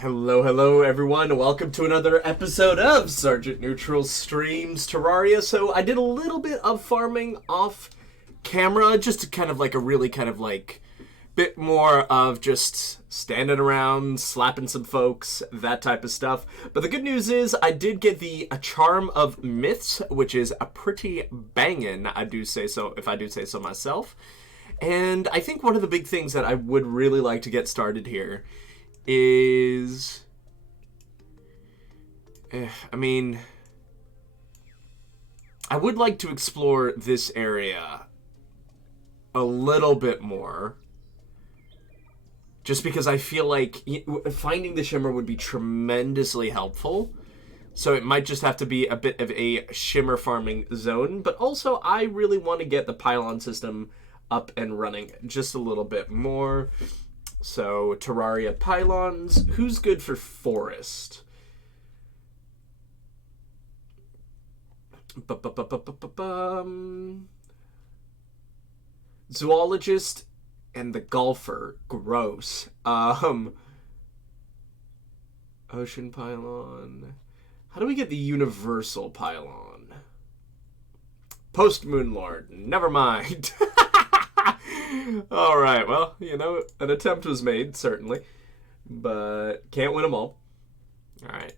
Hello everyone. Welcome to another episode of Sergeant Neutral Streams Terraria. So I did a little bit of farming off camera, just to kind of like a really kind of like bit more of just standing around, slapping some folks, that type of stuff. But the good news is I did get the Charm of Myths, which is a pretty bangin', I do say so, if I do say so myself. And I think one of the big things that I would really like to get started here is, I would like to explore this area a little bit more, just because I feel like finding the shimmer would be tremendously helpful. So it might just have to be a bit of a shimmer farming zone, but also I really want to get the pylon system up and running just a little bit more. So, Terraria pylons. Who's good for forest? Zoologist and the golfer. Gross. Ocean pylon. How do we get the universal pylon? Post Moonlord. Never mind. Alright, well, you know, an attempt was made, certainly. But can't win them all. Alright.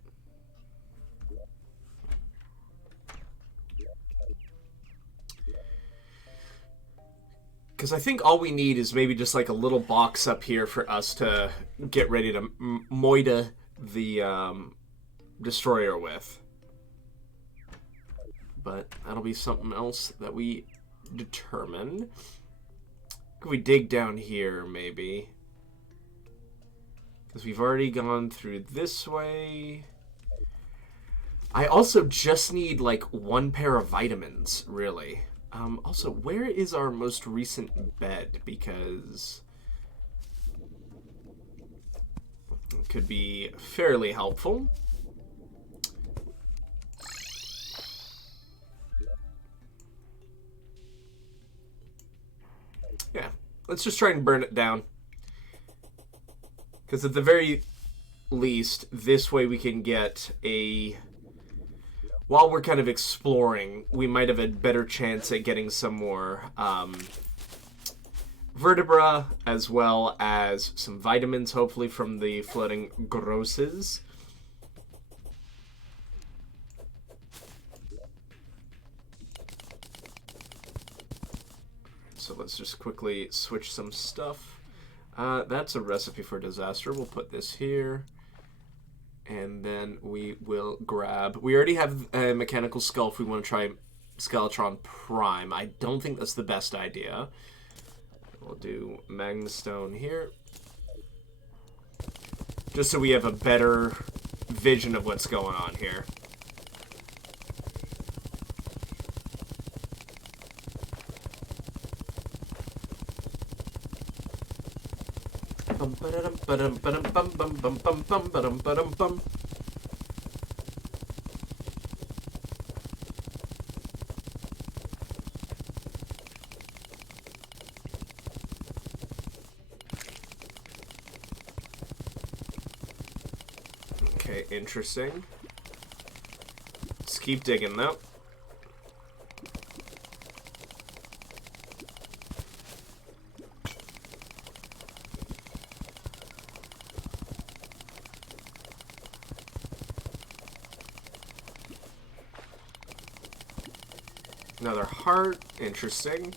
Because I think all we need is maybe just like a little box up here for us to get ready to moida the destroyer with. But that'll be something else that we determine. Could we dig down here, maybe? Because we've already gone through this way. I also just need, like, one pair of vitamins, really. Also, where is our most recent bed? Because it could be fairly helpful. Yeah, let's just try and burn it down. Because at the very least, this way we can get a... While we're kind of exploring, we might have a better chance at getting some more vertebra, as well as some vitamins, hopefully, from the floating grosses. So let's just quickly switch some stuff. That's a recipe for disaster. We'll put this here. And then we will grab... We already have a mechanical skull if we want to try Skeletron Prime. I don't think that's the best idea. We'll do Magma Stone here. Just so we have a better vision of what's going on here. Okay, interesting. Let's keep digging though. Another heart. Interesting.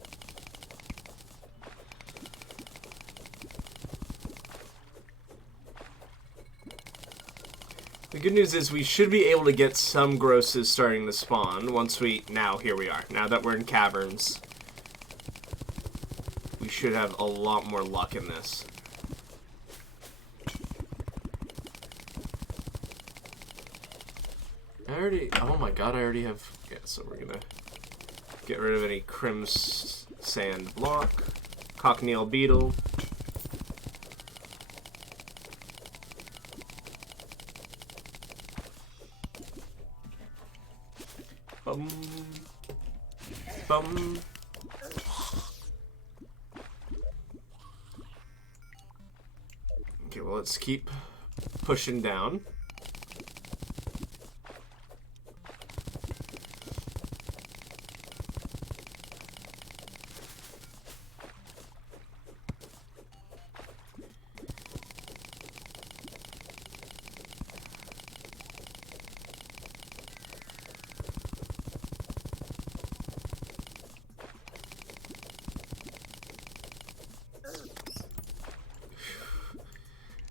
The good news is we should be able to get some grosses starting to spawn once we... Now, here we are. Now that we're in caverns, we should have a lot more luck in this. Oh my god, I already have... Yeah, so we're gonna get rid of any Sand block. Cockneil beetle. Bum. Bum. Okay, well, let's keep pushing down.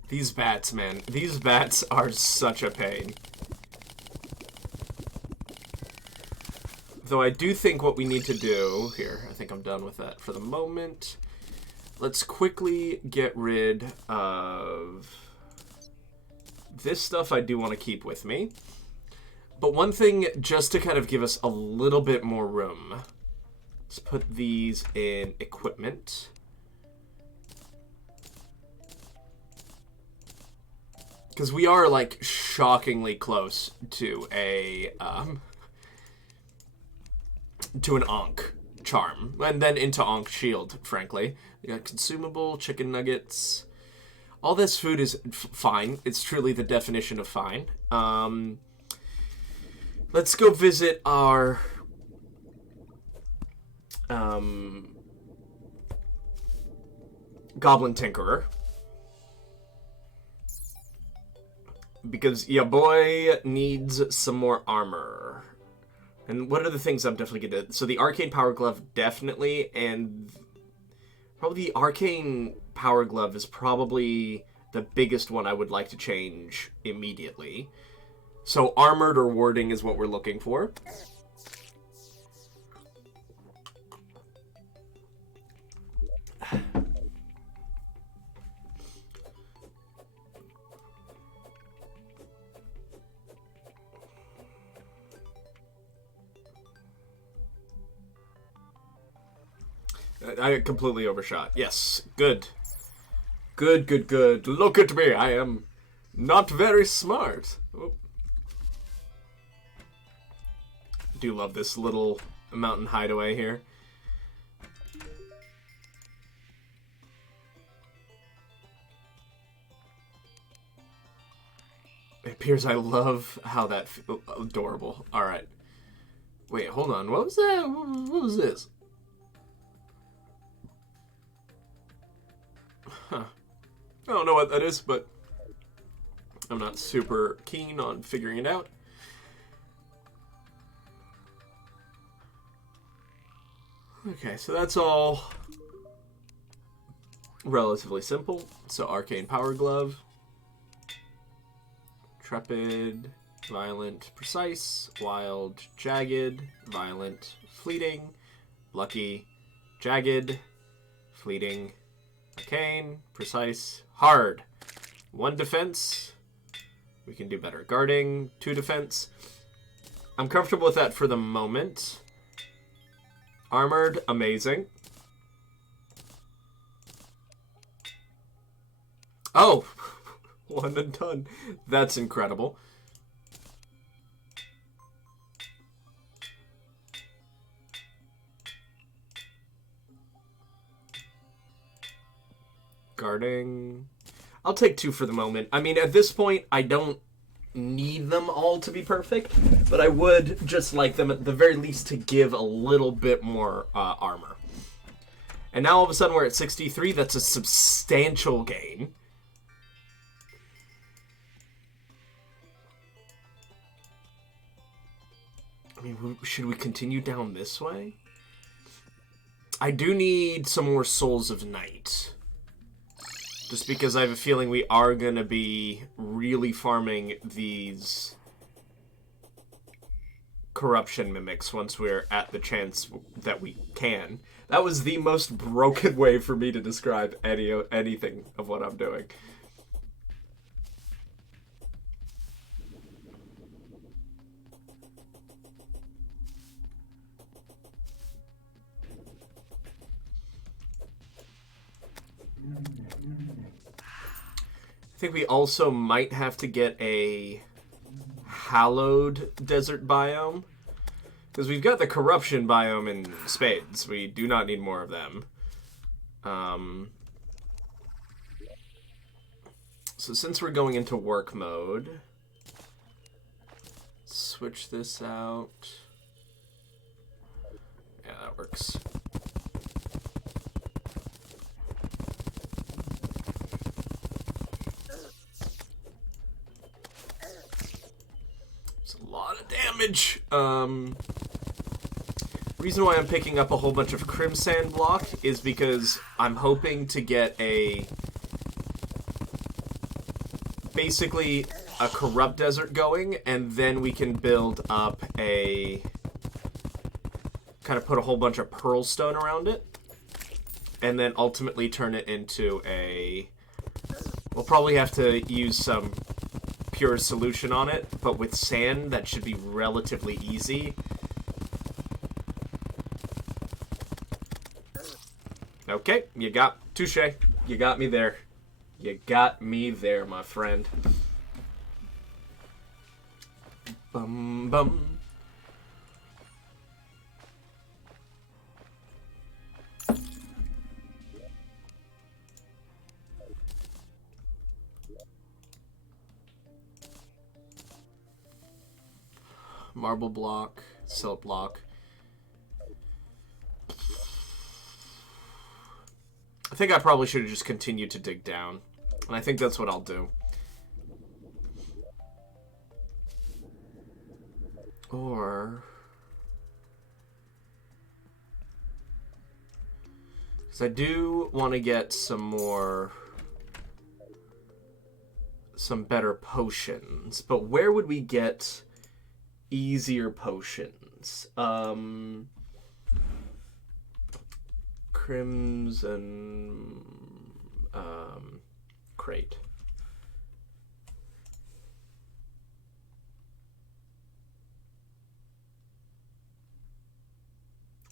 These bats, man. These bats are such a pain. Though I do think what we need to do... Here, I think I'm done with that for the moment. Let's quickly get rid of... This stuff I do want to keep with me. But one thing, just to kind of give us a little bit more room. Let's put these in equipment. Because we are, like, shockingly close to a, to an Ankh charm. And then into Ankh shield, frankly. We got consumable, chicken nuggets. All this food is fine. It's truly the definition of fine. Let's go visit our, Goblin Tinkerer. Because your boy needs some more armor. And what are the things I'm definitely going to... So the Arcane Power Glove, definitely. And probably the Arcane Power Glove is probably the biggest one I would like to change immediately. So armored or warding is what we're looking for. I completely overshot. Yes. Good. Good, good, good. Look at me. I am not very smart. Oh. Do love this little mountain hideaway here. It appears I love how that feels. Adorable. Alright. Wait, hold on. What was that? What was this? Huh. I don't know what that is, but I'm not super keen on figuring it out. Okay, so that's all relatively simple. So Arcane Power Glove, Trepid, Violent, Precise, Wild, Jagged, Violent, Fleeting, Lucky, Jagged, Fleeting, Arcane, Precise, Hard. 1 defense. We can do better. Guarding, 2 defense. I'm comfortable with that for the moment. Armored, amazing. Oh! 1 and done. That's incredible. Guarding. I'll take 2 for the moment. I mean, at this point, I don't need them all to be perfect, but I would just like them at the very least to give a little bit more armor. And now all of a sudden we're at 63. That's a substantial gain. I mean, should we continue down this way? I do need some more Souls of Night. Just because I have a feeling we are going to be really farming these corruption mimics once we're at the chance that we can. That was the most broken way for me to describe anything of what I'm doing. I think we also might have to get a hallowed desert biome. Because we've got the corruption biome in spades. We do not need So since we're going into work mode, switch this out. Yeah, that works. It's a lot of damage. Reason why I'm picking up a whole bunch of crimson block is because I'm hoping to get basically a corrupt desert going, and then we can build up kind of put a whole bunch of pearl stone around it, and then ultimately turn it into we'll probably have to use some pure solution on it, but with sand that should be relatively easy. Okay, touche. You got me there. You got me there, my friend. Bum bum. Marble block, silt block. I think I probably should have just continued to dig down. And I think that's what I'll do. Or... because I do want to get some better potions. But where would we get easier potions? Crimson crate.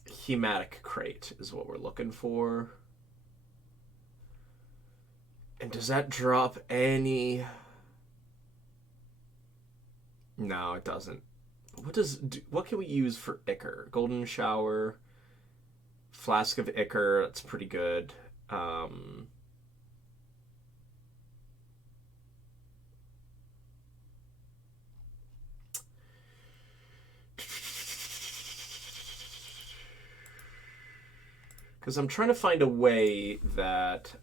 Hematic crate is what we're looking for. And does that drop any? No, it doesn't. What can we use for ichor? Golden shower. Flask of ichor, that's pretty good. Because I'm trying to find a way that...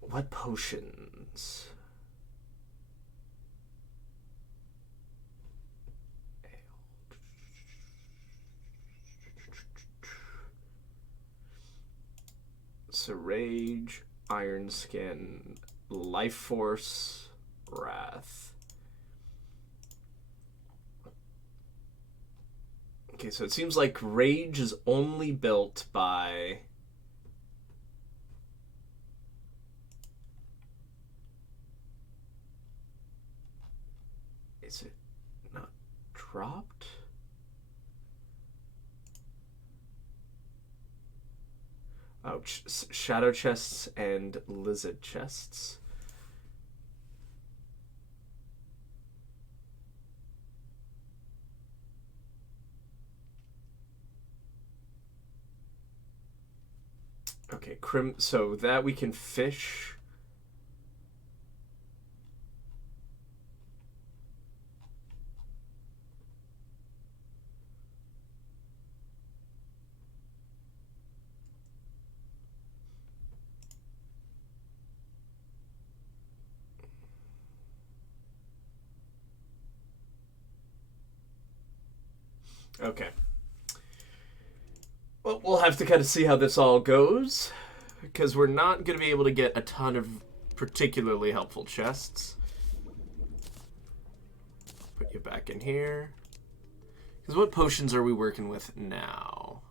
what potions? So Rage, Iron Skin, Life Force, Wrath. Okay, so it seems like Rage is only built by... is it not dropped? Oh, shadow chests and lizard chests. Okay, so that we can fish. Okay. Well, we'll have to kind of see how this all goes, because we're not going to be able to get a ton of particularly helpful chests. Put you back in here. Because what potions are we working with now?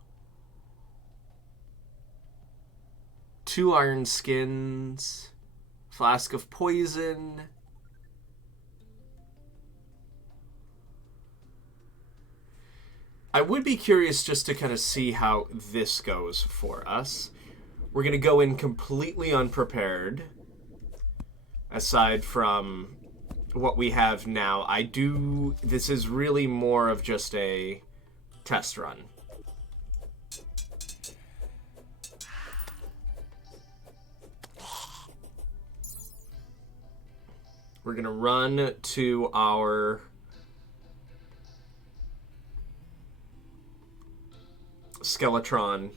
2 iron skins, flask of poison. I would be curious just to kind of see how this goes for us. We're going to go in completely unprepared, aside from what we have now. This is really more of just a test run. We're going to run to our Skeletron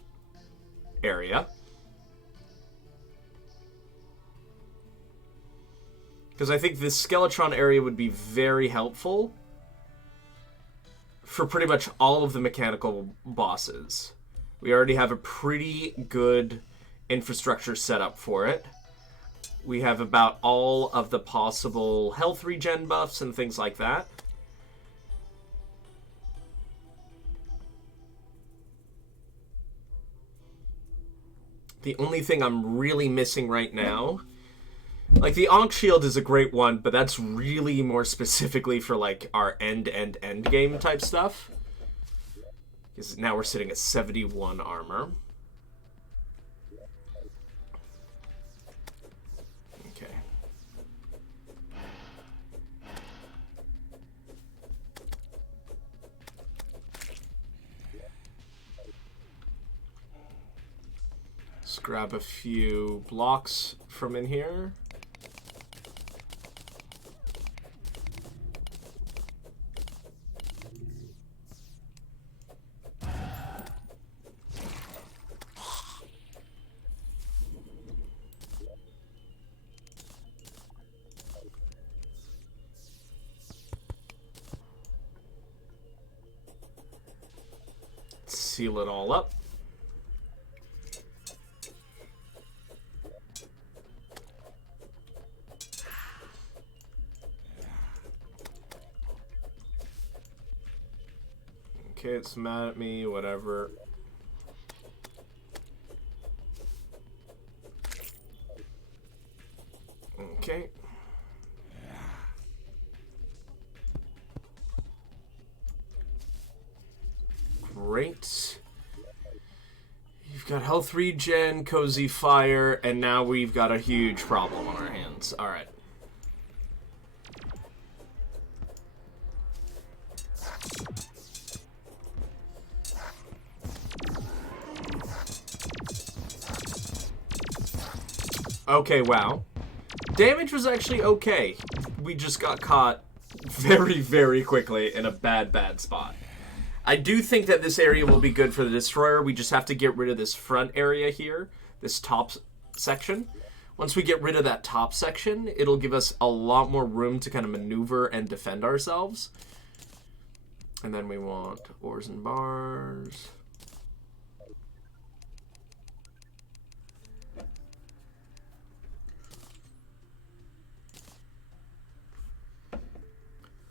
area. Because I think this Skeletron area would be very helpful for pretty much all of the mechanical bosses. We already have a pretty good infrastructure set up for it. We have about all of the possible health regen buffs and things like that. The only thing I'm really missing right now, like the Ankh Shield is a great one, but that's really more specifically for like our end game type stuff. Because now we're sitting at 71 armor. Okay. Let's grab a few blocks from in here. Seal it all up. Okay, it's mad at me, whatever. Okay. Great. You've got health regen, cozy fire, and now we've got a huge problem on our hands. Alright. Okay, wow. Damage was actually okay. We just got caught very, very quickly in a bad spot. I do think that this area will be good for the Destroyer. We just have to get rid of this front area here, this top section. Once we get rid of that top section, it'll give us a lot more room to kind of maneuver and defend ourselves. And then we want ores and bars.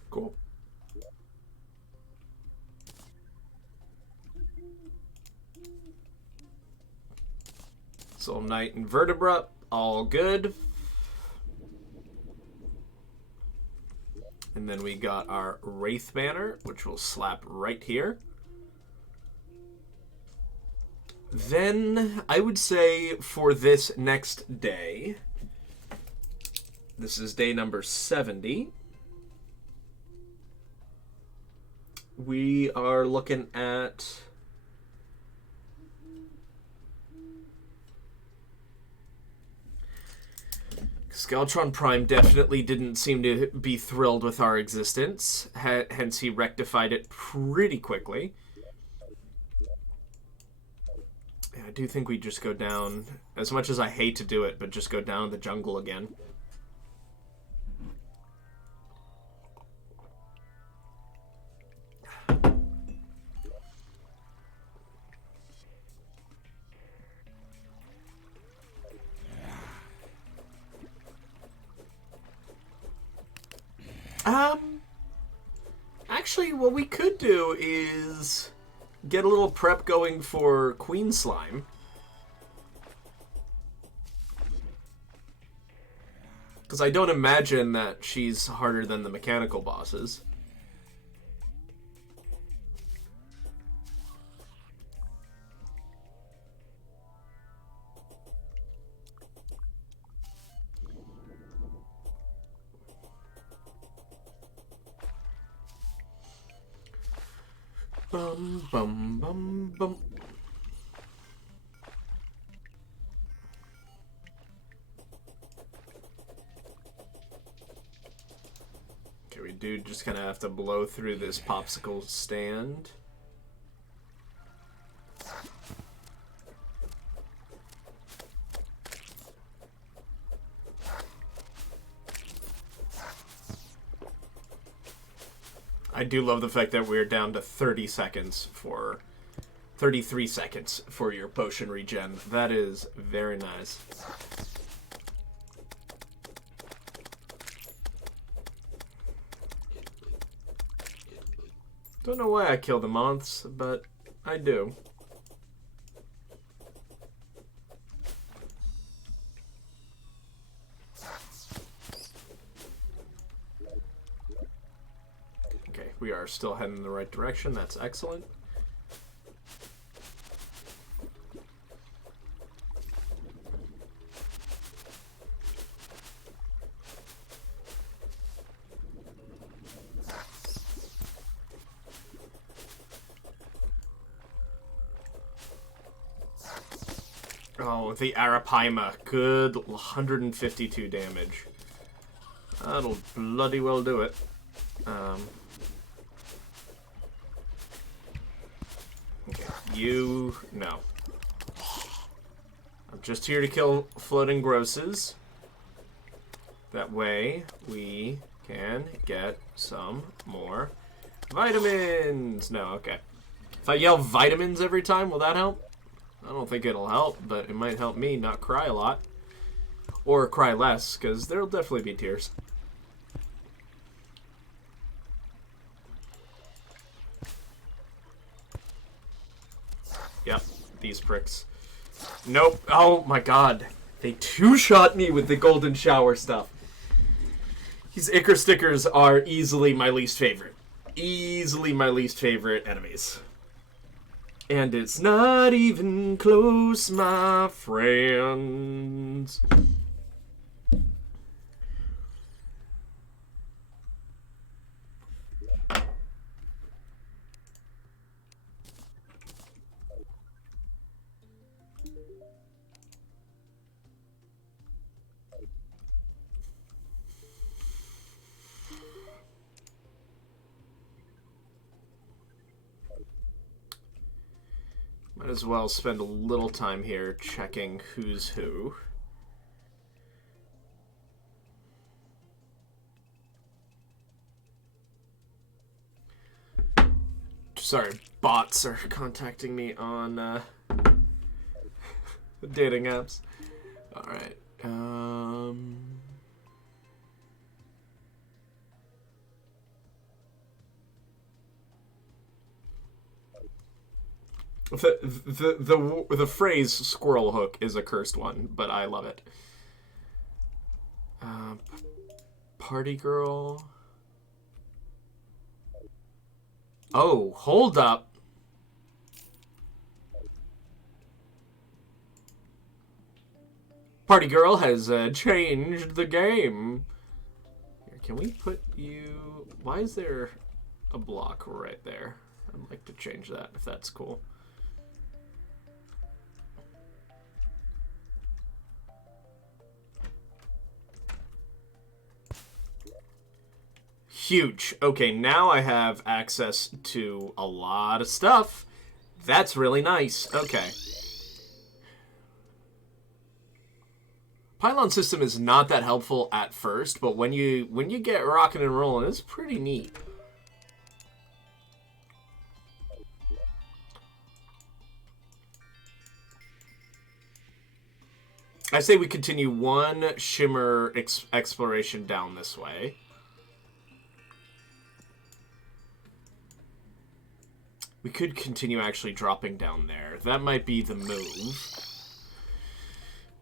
Cool. Soul Knight and Vertebra, all good. And then we got our Wraith Banner, which we'll slap right here. Then, I would say for this next day, this is day number 70. We are looking at Skeletron Prime definitely didn't seem to be thrilled with our existence, hence he rectified it pretty quickly. And I do think we just go down, as much as I hate to do it, but just go down the jungle again. Actually, what we could do is get a little prep going for Queen Slime. Because I don't imagine that she's harder than the mechanical bosses. Bum, bum, bum, bum. do just kind of have to blow through this popsicle stand. I do love the fact that we're down to 33 seconds for your potion regen. That is very nice. Don't know why I kill the moths, but I do. Okay, we are still heading in the right direction. That's excellent. Oh, the Arapaima. Good 152 damage. That'll bloody well do it. Okay, you... no. I'm just here to kill floating grosses. That way, we can get some more vitamins. No, okay. If I yell vitamins every time, will that help? I don't think it'll help, but it might help me not cry a lot. Or cry less, because there'll definitely be tears. Yep, these pricks. Nope. Oh my god. They two-shot me with the golden shower stuff. These Ichor stickers are easily my least favorite. Easily my least favorite enemies. And it's not even close, my friends. Might as well spend a little time here checking who's who. Sorry, bots are contacting me on dating apps. Alright. The phrase squirrel hook is a cursed one, but I love it. Party girl. Oh, hold up. Party girl has changed the game. Here, can we put you... Why is there a block right there? I'd like to change that, if that's cool. Huge. Okay, now I have access to a lot of stuff. That's really nice. Okay. Pylon system is not that helpful at first, but when you get rocking and rolling, it's pretty neat. I say we continue one shimmer exploration down this way. We could continue actually dropping down there. That might be the move.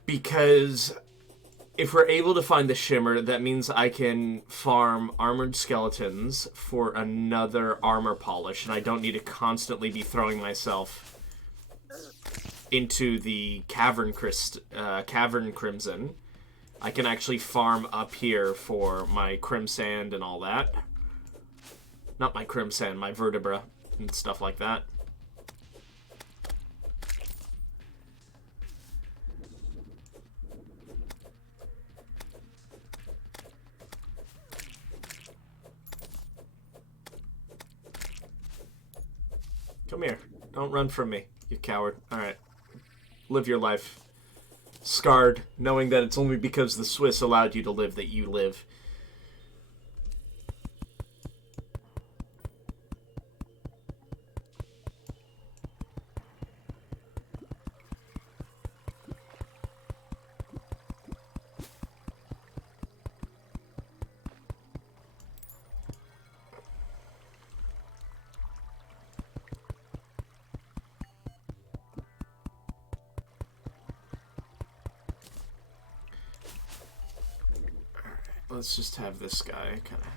Because if we're able to find the shimmer, that means I can farm armored skeletons for another armor polish, and I don't need to constantly be throwing myself into the cavern crimson. I can actually farm up here for my crim sand and all that. Not my crim sand, my vertebra and stuff like that. Come here. Don't run from me, you coward. Alright. Live your life. Scarred, knowing that it's only because the Swiss allowed you to live that you live. Let's just have this guy kind of...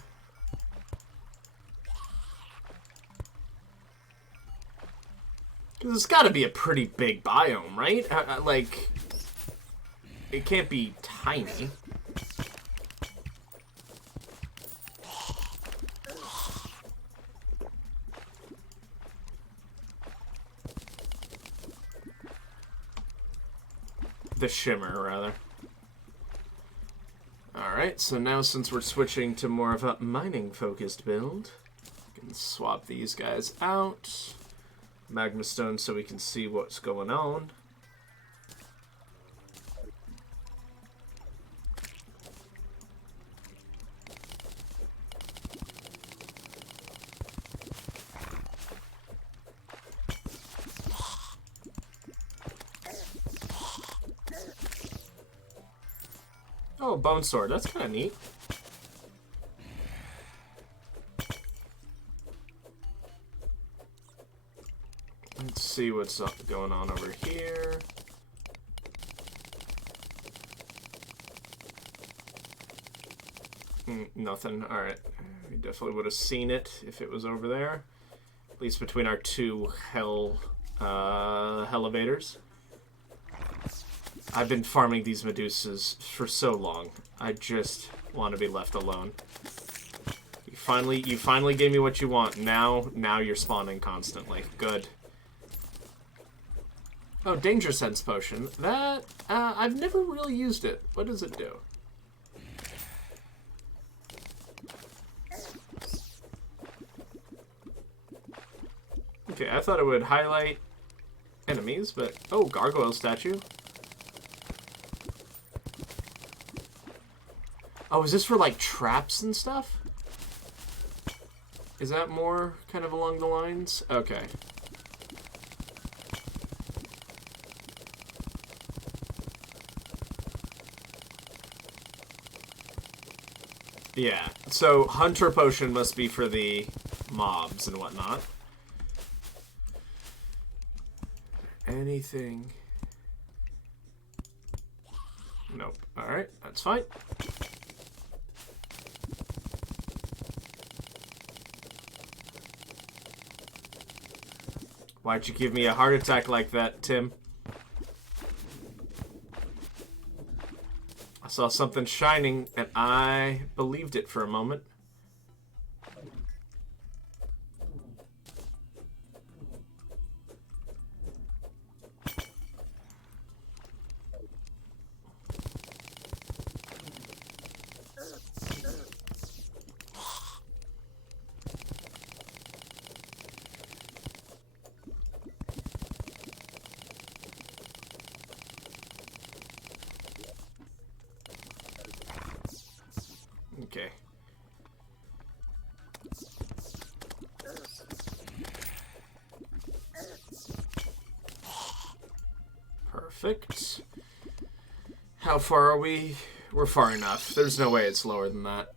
Because it's got to be a pretty big biome, right? Like, it can't be tiny. The shimmer, rather. Alright, so now since we're switching to more of a mining-focused build, we can swap these guys out. Magma stone so we can see what's going on. Oh, bone sword. That's kind of neat. Let's see what's going on over here. Nothing. Alright. We definitely would have seen it if it was over there. At least between our two elevators. I've been farming these Medusas for so long. I just want to be left alone. You finally gave me what you want. Now you're spawning constantly. Good. Oh, Danger Sense Potion. That, I've never really used it. What does it do? Okay, I thought it would highlight enemies, but... Oh, gargoyle statue. Oh, is this for, like, traps and stuff? Is that more kind of along the lines? Okay. Yeah, so Hunter Potion must be for the mobs and whatnot. Anything? Nope. Alright, that's fine. Why'd you give me a heart attack like that, Tim? I saw something shining, and I believed it for a moment. Okay. Perfect. How far are we? We're far enough. There's no way it's lower than that.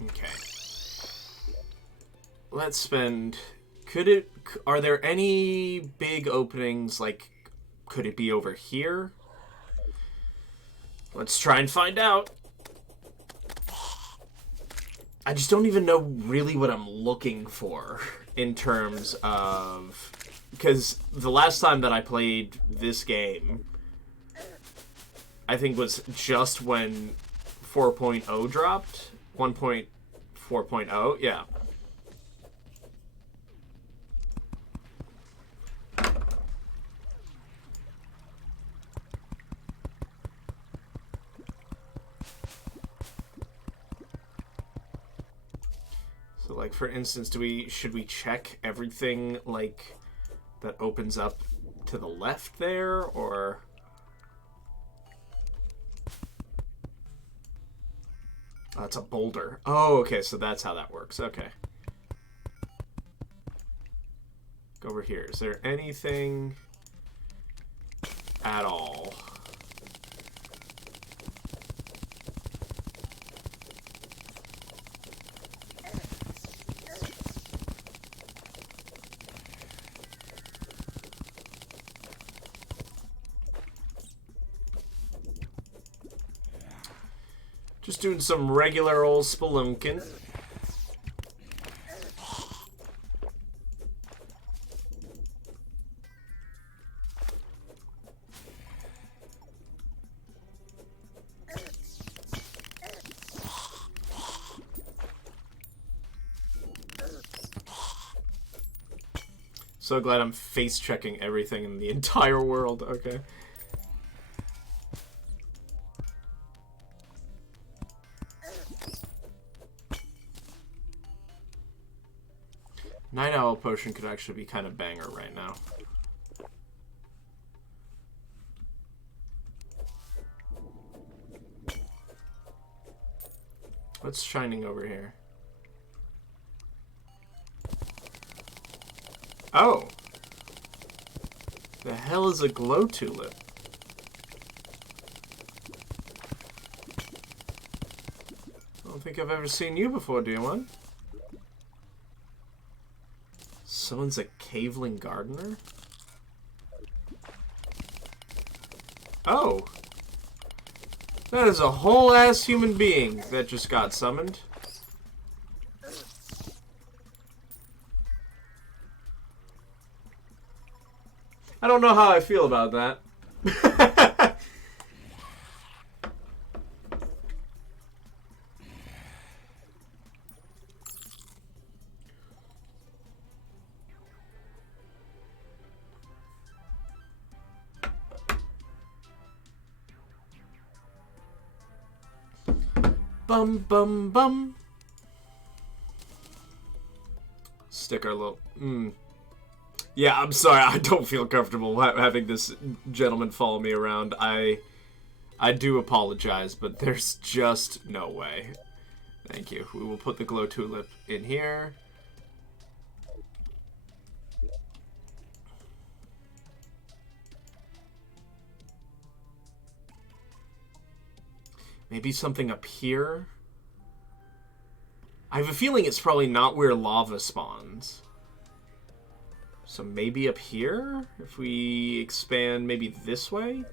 Okay. Let's spend... Are there any big openings, like, could it be over here? Let's try and find out. I just don't even know really what I'm looking for in terms of... Because the last time that I played this game, I think was just when 4.0 dropped. 1.4 4.0, yeah. So, like, for instance, should we check everything, like, that opens up to the left there, or... Oh, it's a boulder. Oh, okay, so that's how that works. Okay. Go over here. Is there anything at all? Just doing some regular old spelunking. So glad I'm face checking everything in the entire world. Okay. Night Owl Potion could actually be kind of banger right now. What's shining over here? Oh! The hell is a glow tulip? I don't think I've ever seen you before, do you, man? Someone's a caveling gardener? Oh! That is a whole-ass human being that just got summoned. I don't know how I feel about that. Bum, bum, bum. Stick our little... Yeah, I'm sorry. I don't feel comfortable having this gentleman follow me around. I do apologize, but there's just no way. Thank you. We will put the glow tulip in here. Maybe something up here? I have a feeling it's probably not where lava spawns. So maybe up here? If we expand maybe this way?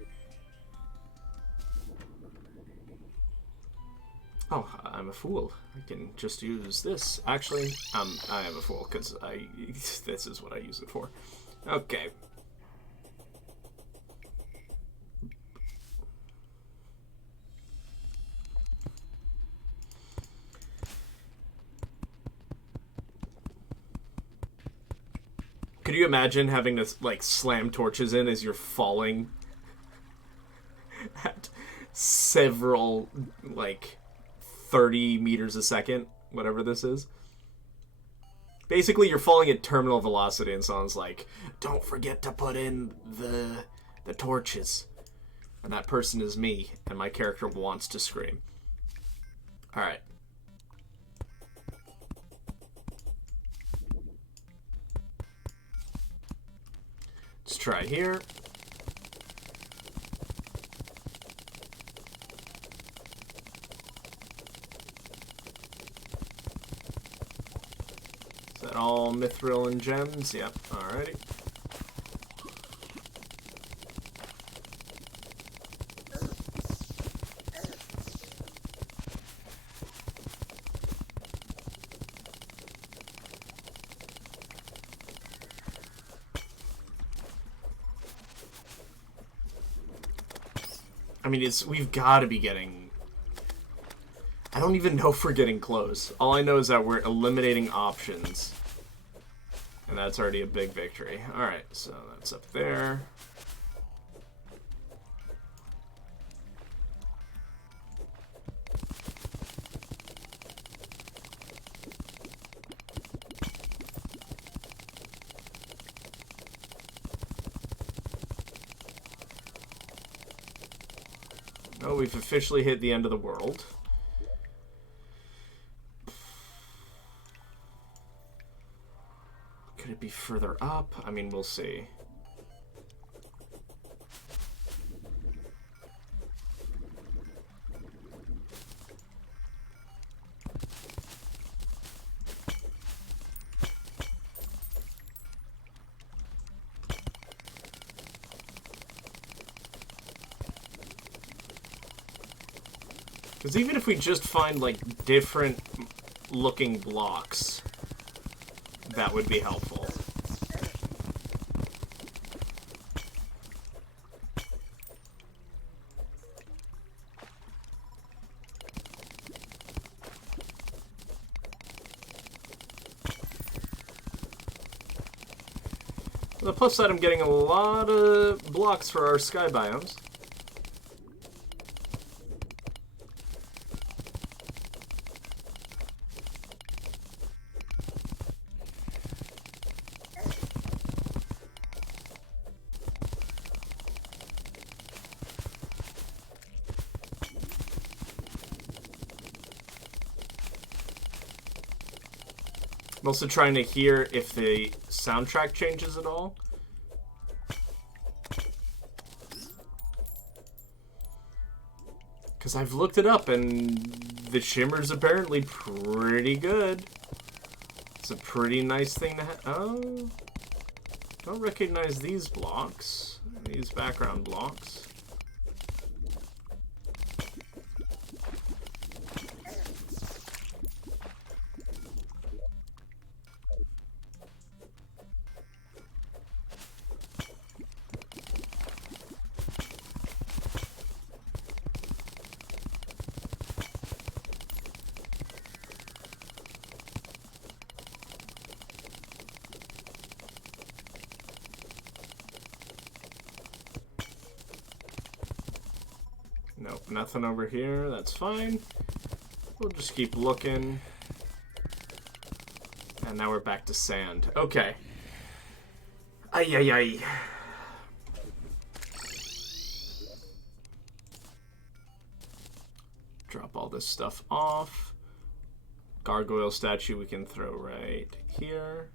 Oh, I'm a fool. I can just use this. Actually, I am a fool, because this is what I use it for. Okay. Could you imagine having to, like, slam torches in as you're falling at several, like, 30 meters a second? Whatever this is. Basically, you're falling at terminal velocity and someone's like, don't forget to put in the torches. And that person is me, and my character wants to scream. Alright. Let's try here. Is that all mithril and gems? Yep, alrighty. I mean, we've got to be getting... I don't even know if we're getting close. All I know is that we're eliminating options. And that's already a big victory. Alright, so that's up there. Oh, we've officially hit the end of the world. Could it be further up? I mean, we'll see. Because even if we just find, like, different looking blocks, that would be helpful. On the plus side, I'm getting a lot of blocks for our sky biomes. I'm also trying to hear if the soundtrack changes at all. Because I've looked it up and the shimmer's apparently pretty good. It's a pretty nice thing to have. Oh, don't recognize these blocks, these background blocks. Nope, nothing over here. That's fine. We'll just keep looking. And now we're back to sand. Okay. Ay, ay, ay. Drop all this stuff off. Gargoyle statue we can throw right here.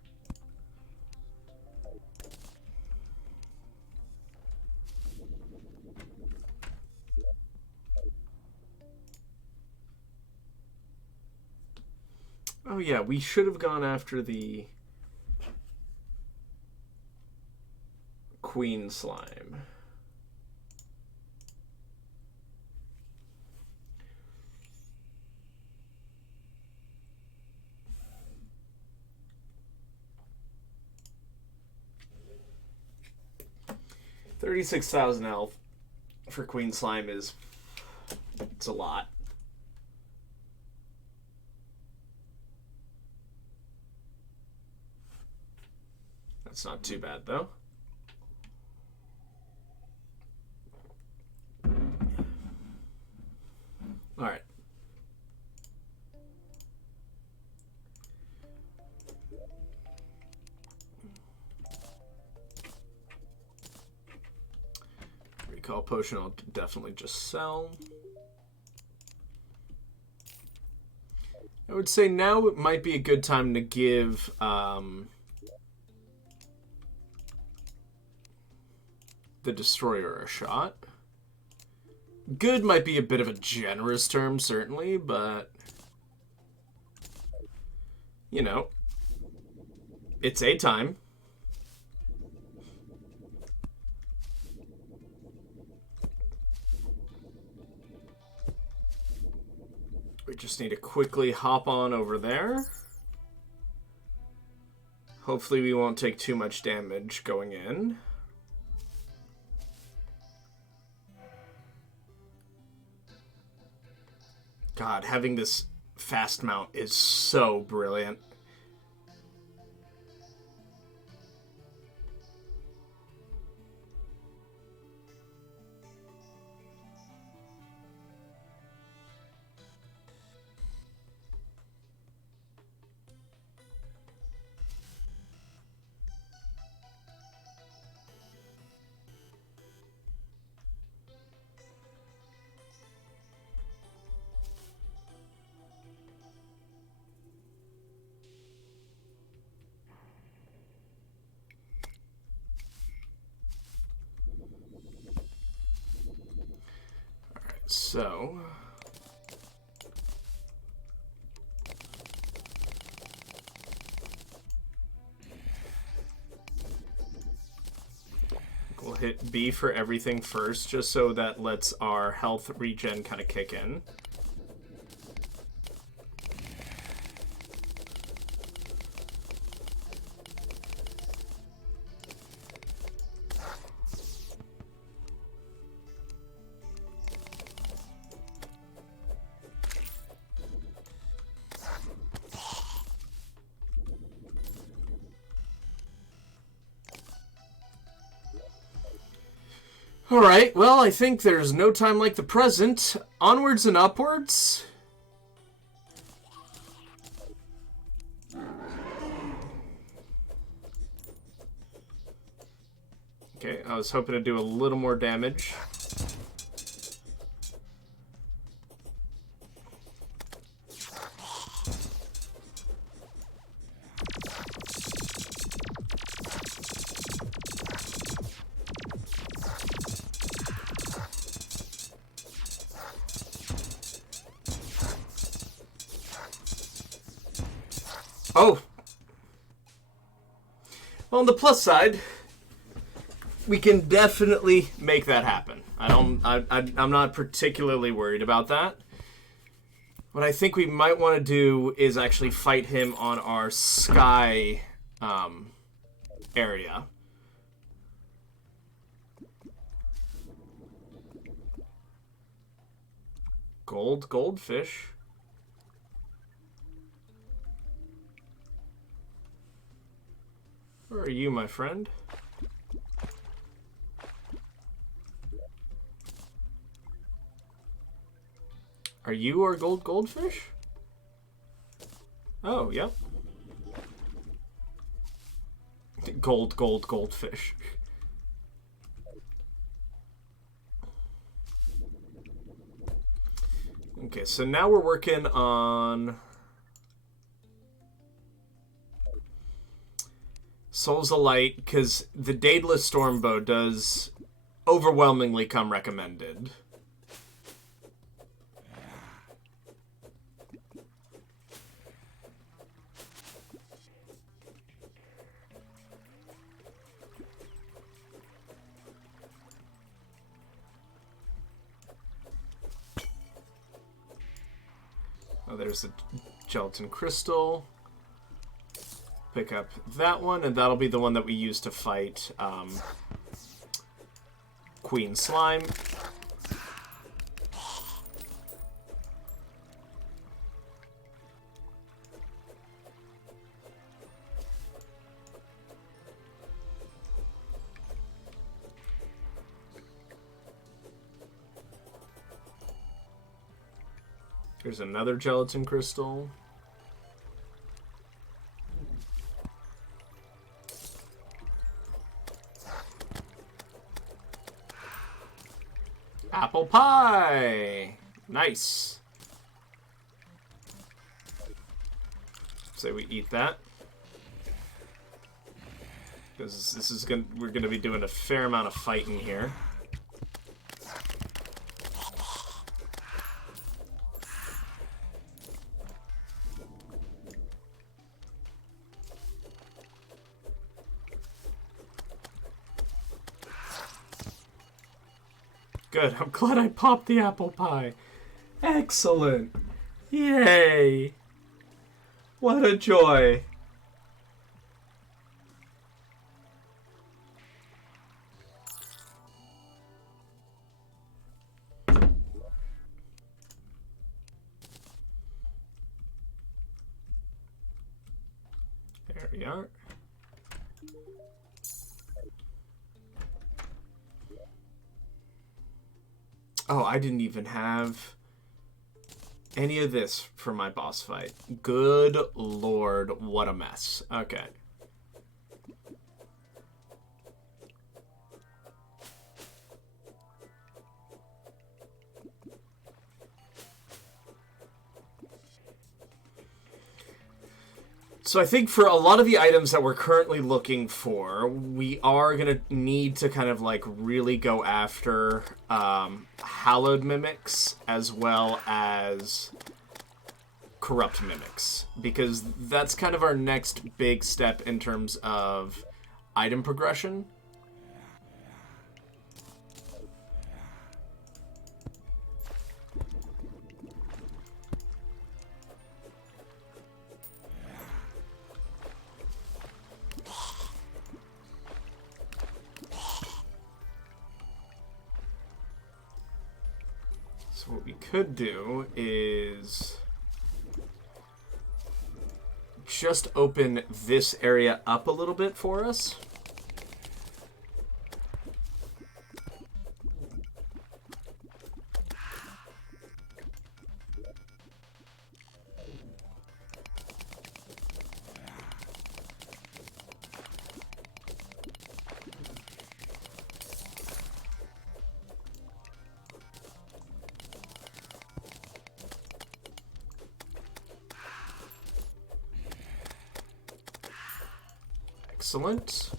Oh yeah, we should have gone after the queen slime. $36,000 for queen slime is, it's a lot. That's not too bad, though. All right. Recall potion I'll definitely just sell. I would say now it might be a good time to give... the destroyer a shot. Good might be a bit of a generous term, certainly, but you know, it's a time. We just need to quickly hop on over there. Hopefully we won't take too much damage going in. God, having this fast mount is so brilliant. So, we'll hit B for everything first, just so that lets our health regen kind of kick in. Alright, well, I think there's no time like the present. Onwards and upwards. Okay, I was hoping to do a little more damage. Oh! Well, on the plus side, we can definitely make that happen. I'm not particularly worried about that. What I think we might want to do is actually fight him on our sky area. Goldfish. Where are you, my friend? Are you our goldfish? Oh, yep. Goldfish. Okay, so now we're working on Souls of Light, because the Daedalus Stormbow does overwhelmingly come recommended. Oh, there's a gelatin crystal. Pick up that one, and that'll be the one that we use to fight Queen Slime. There's another gelatin crystal. Apple pie! Nice. Say we eat that. Because this is we're gonna be doing a fair amount of fighting here. Good, I'm glad I popped the apple pie. Excellent. Yay. What a joy. we are. Oh, I didn't even have any of this for my boss fight. Good lord, what a mess. Okay. So I think for a lot of the items that we're currently looking for, we are going to need to kind of like really go after hallowed mimics as well as corrupt mimics, because that's kind of our next big step in terms of item progression. So what we could do is just open this area up a little bit for us. Excellent.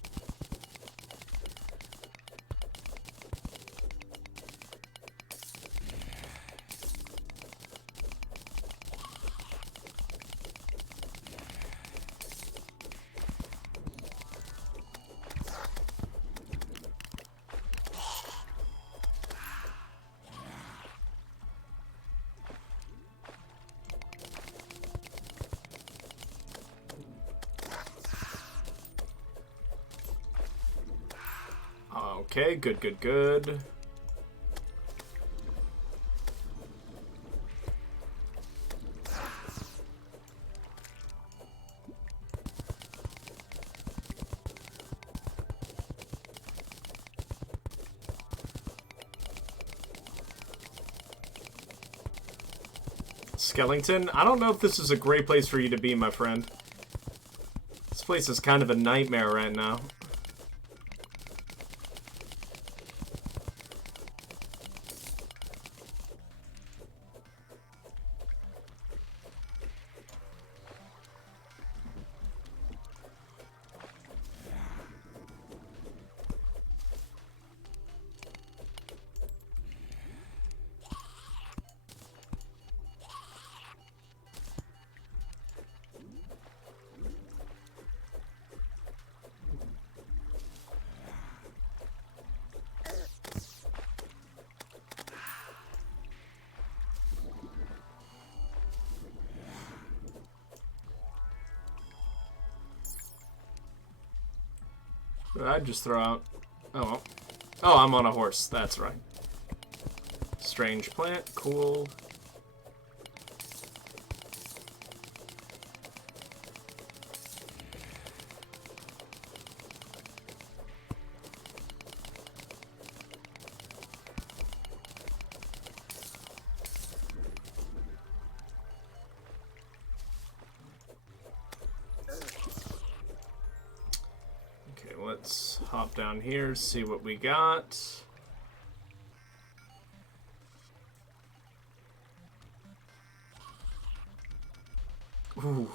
Okay, good, good, good. Skellington, I don't know if this is a great place for you to be, my friend. This place is kind of a nightmare right now. What did I just throw out? Oh, well. Oh, I'm on a horse. That's right. Strange plant. Cool. Let's hop down here, see what we got. Ooh,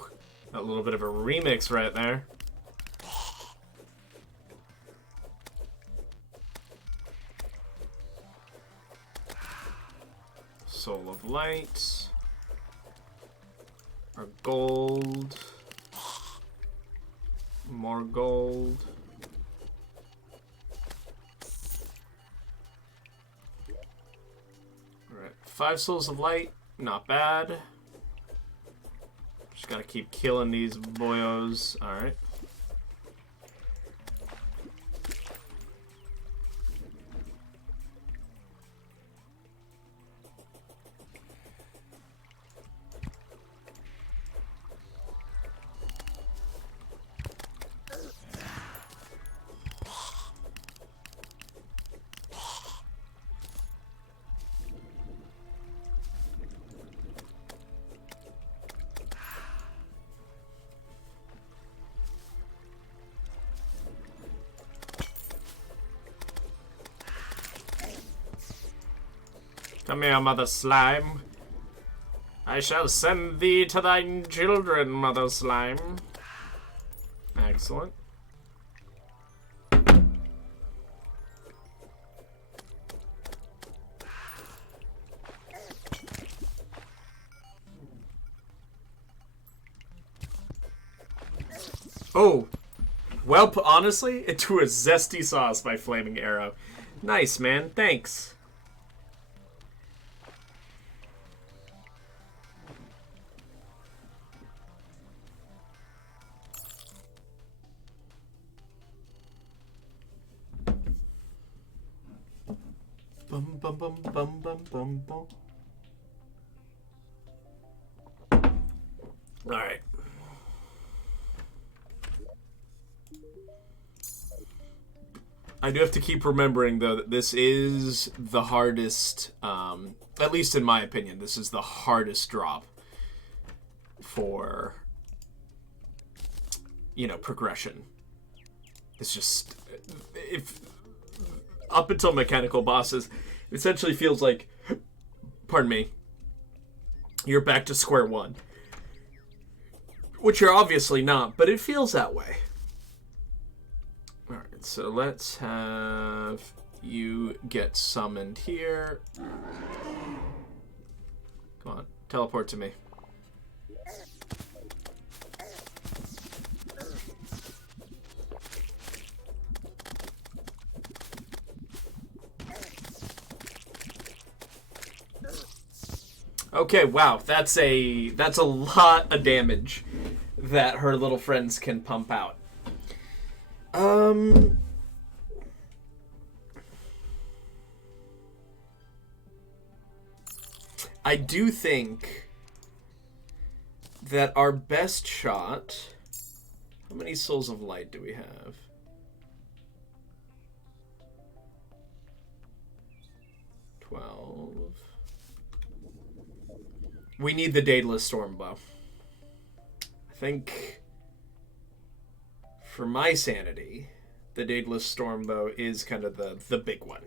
a little bit of a remix right there. Soul of Light. Our gold. More gold. Alright, 5 Souls of Light, not bad. Just gotta keep killing these boyos. Alright. Come here, Mother Slime. I shall send thee to thine children, Mother Slime. Excellent. Oh, well, honestly, into a zesty sauce by Flaming Arrow. Nice, man. Thanks. Bum bum bum bum bum bum bum. All right. I do have to keep remembering, though, that this is the hardest, at least in my opinion, this is the hardest drop for, you know, progression. It's just, if up until mechanical bosses, it essentially feels like, pardon me, you're back to square one. Which you're obviously not, but it feels that way. Alright, so let's have you get summoned here. Come on, teleport to me. Okay, wow, that's a lot of damage that her little friends can pump out. I do think that our best shot... How many Souls of Light do we have? 12. We need the Daedalus Stormbow. I think... For my sanity, the Daedalus Stormbow is kind of the big one.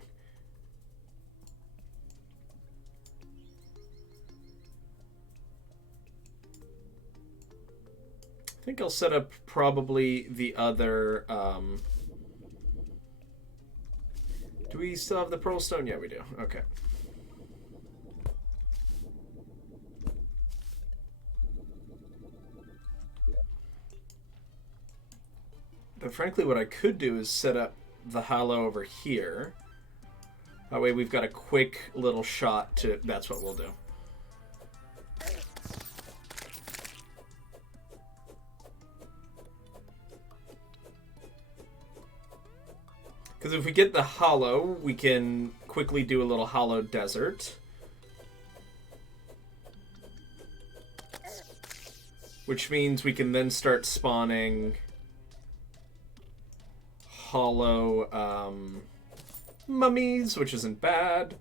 I think I'll set up probably the other... Do we still have the Pearl Stone? Yeah, we do. Okay. But frankly, what I could do is set up the Hollow over here. That way we've got a quick little shot to... That's what we'll do. Because if we get the Hollow, we can quickly do a little Hollow Desert. Which means we can then start spawning... Hollow mummies, which isn't bad.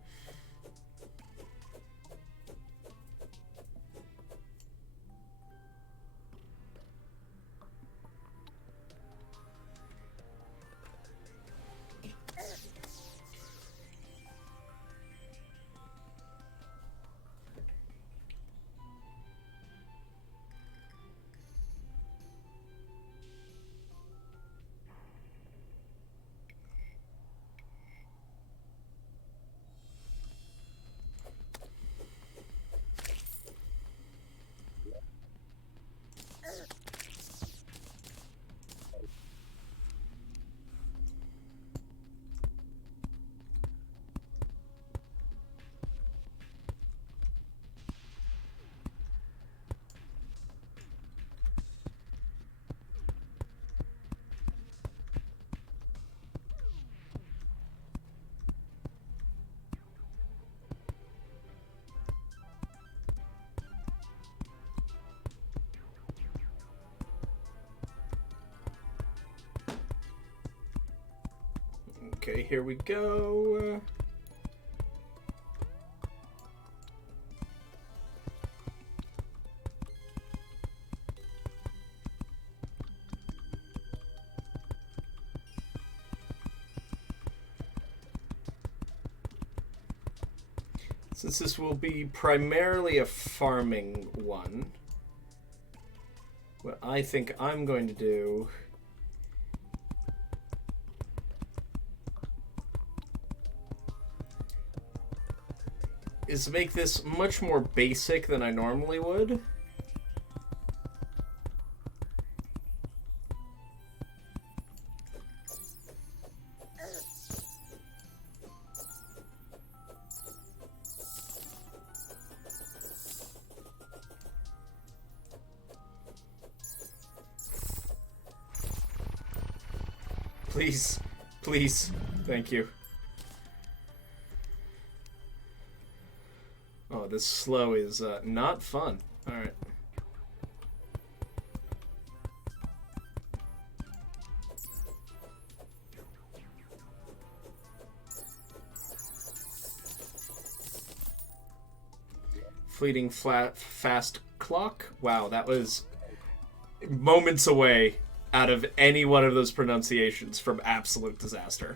Okay, here we go. Since this will be primarily a farming one, what I think I'm going to do is make this much more basic than I normally would. Please, please, thank you. Oh, this slow is not fun. Alright. Fleeting fast clock. Wow, that was moments away out of any one of those pronunciations from absolute disaster.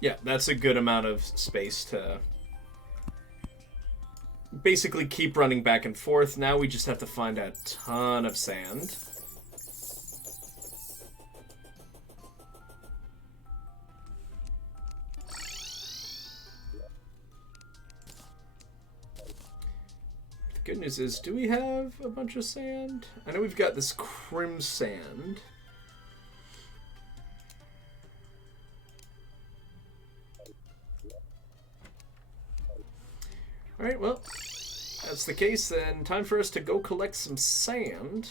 Yeah, that's a good amount of space to basically keep running back and forth. Now we just have to find a ton of sand. The good news is, do we have a bunch of sand? I know we've got this crim sand. Alright, well, that's the case then. Time for us to go collect some sand.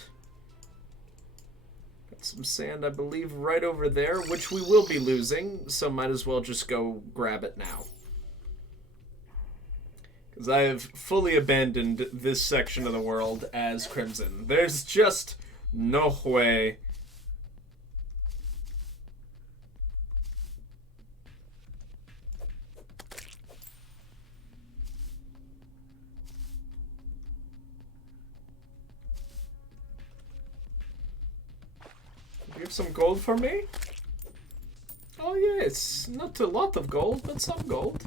Got some sand, I believe, right over there, which we will be losing, so might as well just go grab it now. Because I have fully abandoned this section of the world as Crimson. There's just no way. You have some gold for me? Oh yeah, it's not a lot of gold, but some gold.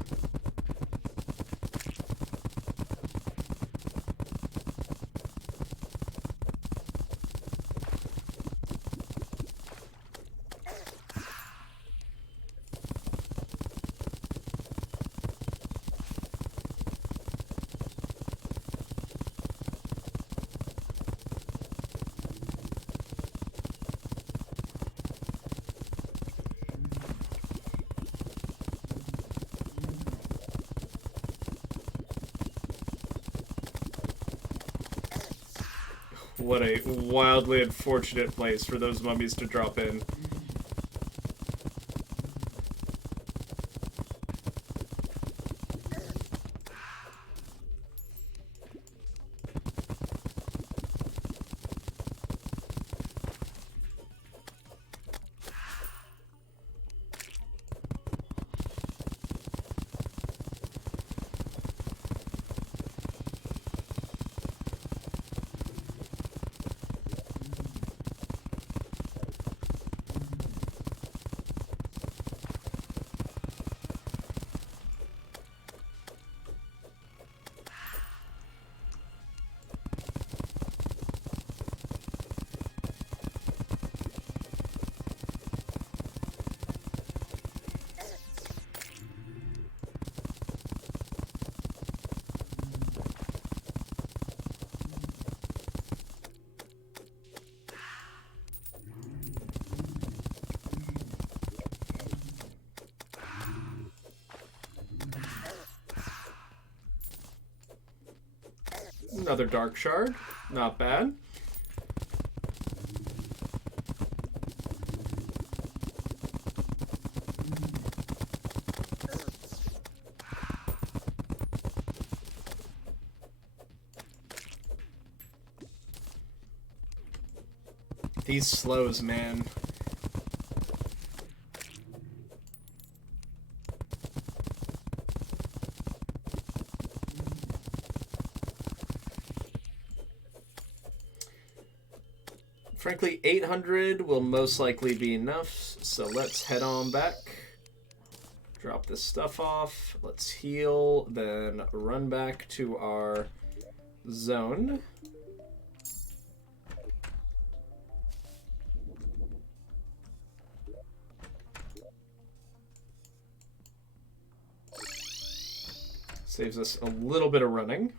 What a wildly unfortunate place for those mummies to drop in. Another dark shard. Not bad. These slows, man. Frankly, 800 will most likely be enough, so let's head on back. Drop this stuff off. Let's heal, then run back to our zone. Saves us a little bit of running.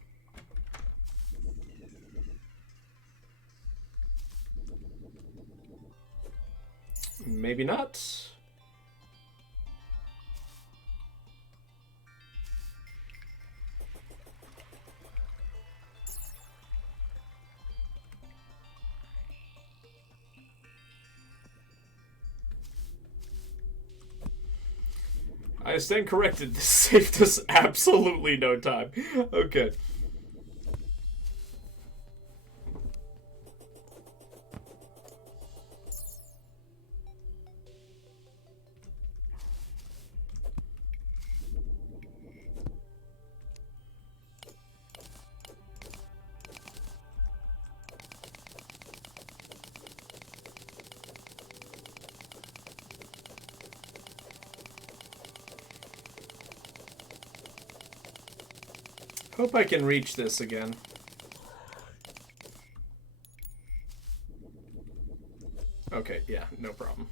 Maybe not. I stand corrected. This saved us absolutely no time. Okay. Hope I can reach this again. Okay, yeah, no problem.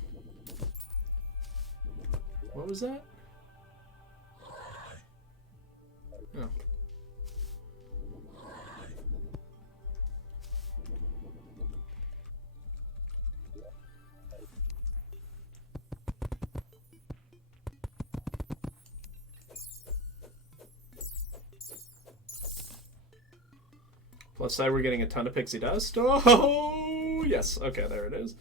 What was that? Oh. Plus side, we're getting a ton of pixie dust. Oh, yes. Okay, there it is.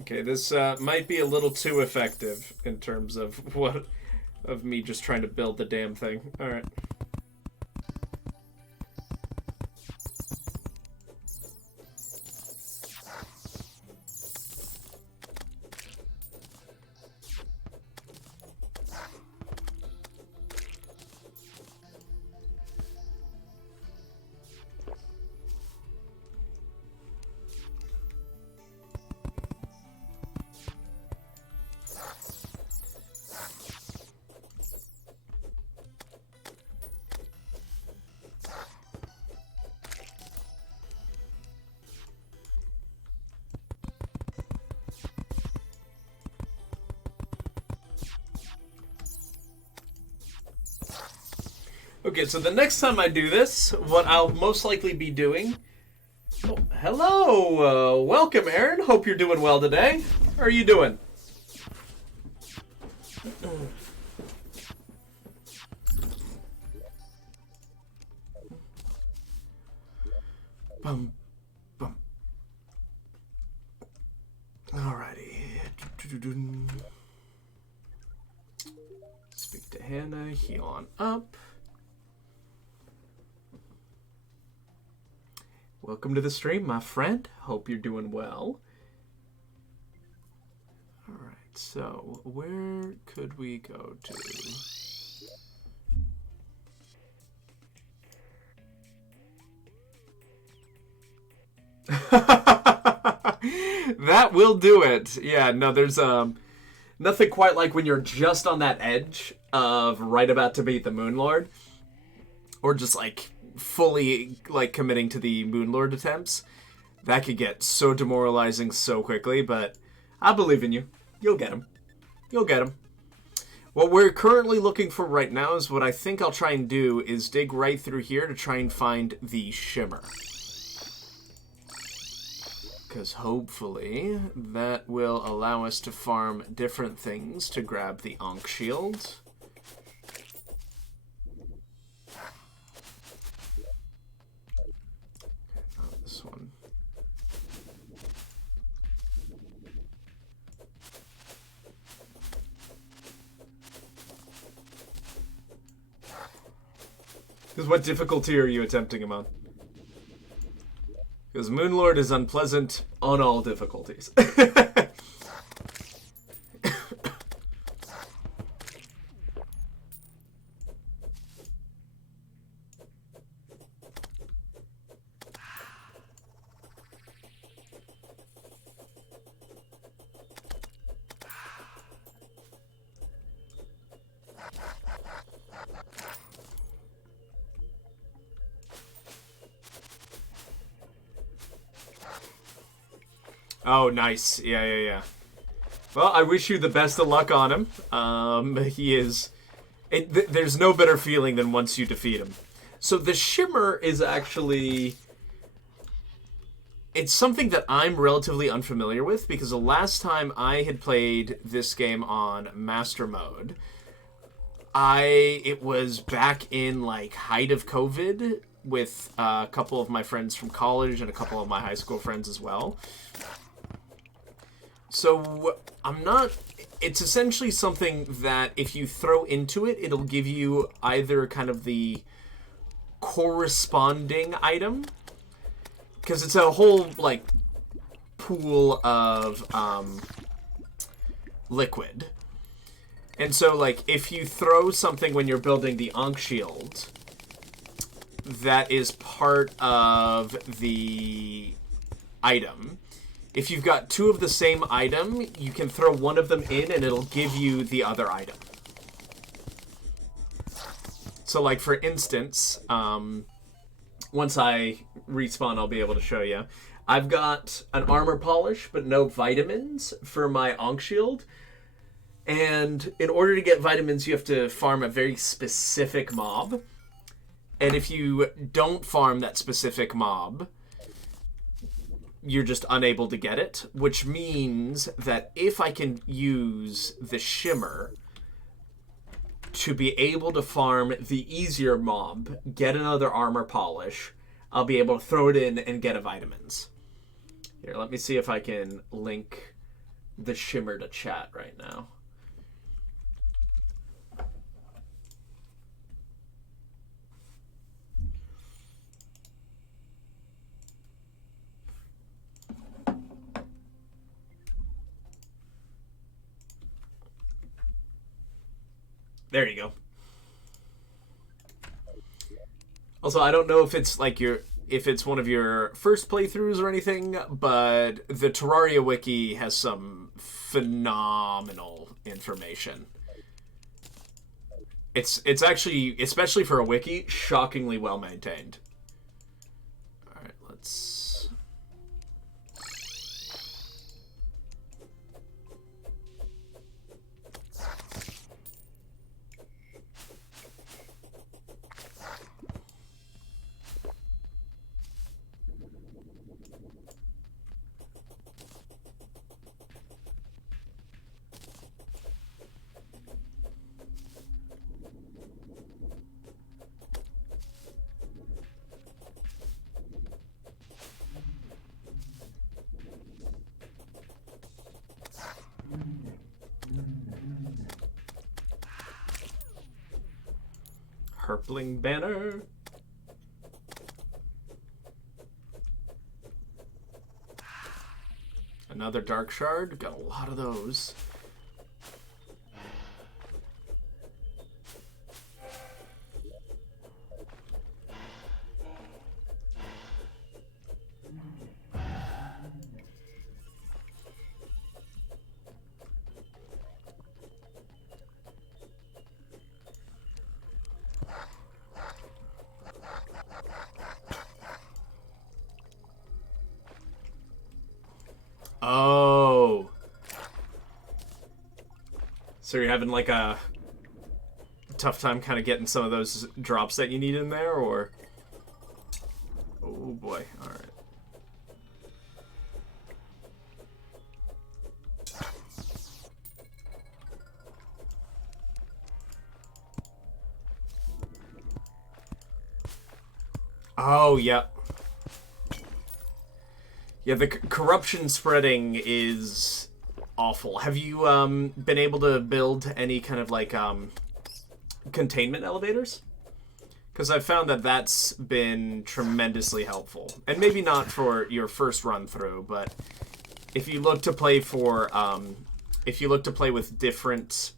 Okay, this might be a little too effective in terms of me just trying to build the damn thing. All right. Okay, so the next time I do this, what I'll most likely be doing... Oh, hello! Welcome, Aaron. Hope you're doing well today. How are you doing? Bum, bum. Alrighty. Speak to Hannah. Heal on up. Welcome to the stream, my friend. Hope you're doing well. Alright, so where could we go to? That will do it. Yeah, no, there's nothing quite like when you're just on that edge of right about to beat the Moon Lord. Or just like fully like committing to the Moon Lord attempts. That could get so demoralizing so quickly, but I believe in you. You'll get him. You'll get him. What we're currently looking for right now is what I think I'll try and do is dig right through here to try and find the shimmer. Because hopefully that will allow us to farm different things to grab the Ankh Shield. Not this one. Because what difficulty are you attempting him on? Because Moonlord is unpleasant on all difficulties. Oh, nice. Yeah. Well, I wish you the best of luck on him. He is... there's no better feeling than once you defeat him. So the Shimmer is actually... It's something that I'm relatively unfamiliar with, because the last time I had played this game on Master Mode, it was back in, like, height of COVID with a couple of my friends from college and a couple of my high school friends as well. So, it's essentially something that if you throw into it, it'll give you either kind of the corresponding item, because it's a whole, like, pool of, liquid. And so, like, if you throw something when you're building the Ankh Shield, that is part of the item. If you've got two of the same item, you can throw one of them in and it'll give you the other item. So, like, for instance, once I respawn, I'll be able to show you. I've got an armor polish, but no vitamins for my Ankh Shield. And in order to get vitamins, you have to farm a very specific mob. And if you don't farm that specific mob, you're just unable to get it, which means that if I can use the Shimmer to be able to farm the easier mob, get another armor polish, I'll be able to throw it in and get a vitamins. Here, let me see if I can link the Shimmer to chat right now. There you go. Also, I don't know if it's like if it's one of your first playthroughs or anything, but the Terraria wiki has some phenomenal information. It's actually, especially for a wiki, shockingly well maintained. All right, let's... Herpling banner. Another dark shard. Got a lot of those. Oh. So you're having like a tough time kind of getting some of those drops that you need in there, or? Oh boy, alright. Oh, yep. Yeah, the corruption spreading is awful. Have you been able to build any kind of like containment elevators? Because I've found that that's been tremendously helpful. And maybe not for your first run through, but if you look to play for if you look to play with different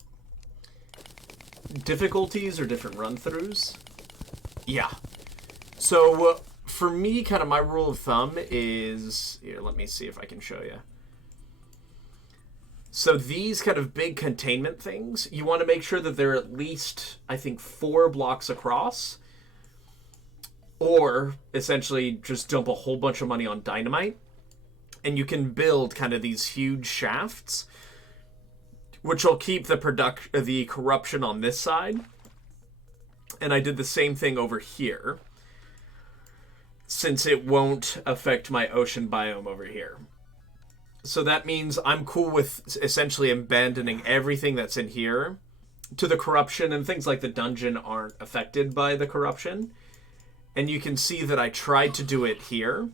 difficulties or different run-throughs, yeah. So for me, kind of my rule of thumb is, here, let me see if I can show you. So these kind of big containment things, you want to make sure that they're at least, I think, 4 blocks across, or essentially just dump a whole bunch of money on dynamite, and you can build kind of these huge shafts, which will keep the corruption on this side. And I did the same thing over here, since it won't affect my ocean biome over here. So that means I'm cool with essentially abandoning everything that's in here to the corruption, and things like the dungeon aren't affected by the corruption. And you can see that I tried to do it here,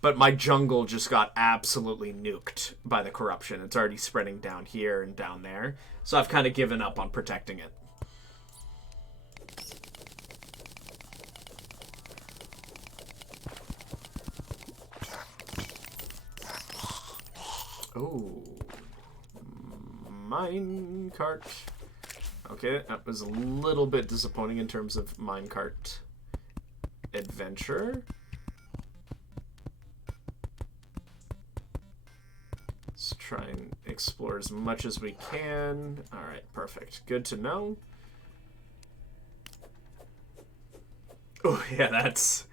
but my jungle just got absolutely nuked by the corruption. It's already spreading down here and down there. So I've kind of given up on protecting it. Oh. Minecart. Okay, that was a little bit disappointing in terms of minecart adventure. Let's try and explore as much as we can. Alright, perfect. Good to know. Oh, yeah, that's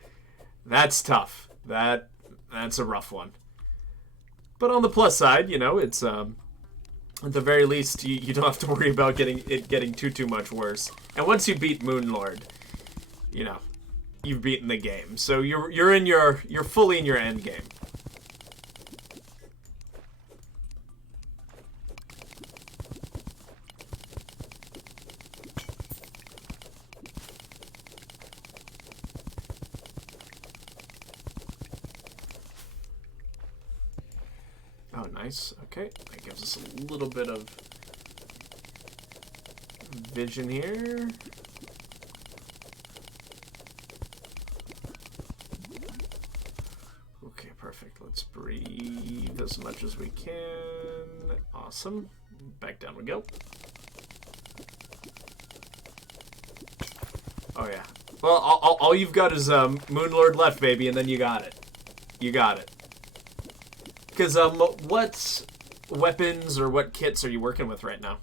tough. That's a rough one. But on the plus side, you know, it's at the very least you don't have to worry about getting too much worse. And once you beat Moonlord, you know, you've beaten the game. So you're fully in your end game. Oh, nice. Okay, that gives us a little bit of vision here. Okay, perfect. Let's breathe as much as we can. Awesome. Back down we go. Oh, yeah. Well, all you've got is Moonlord left, baby, and then you got it. You got it. Because what weapons or what kits are you working with right now?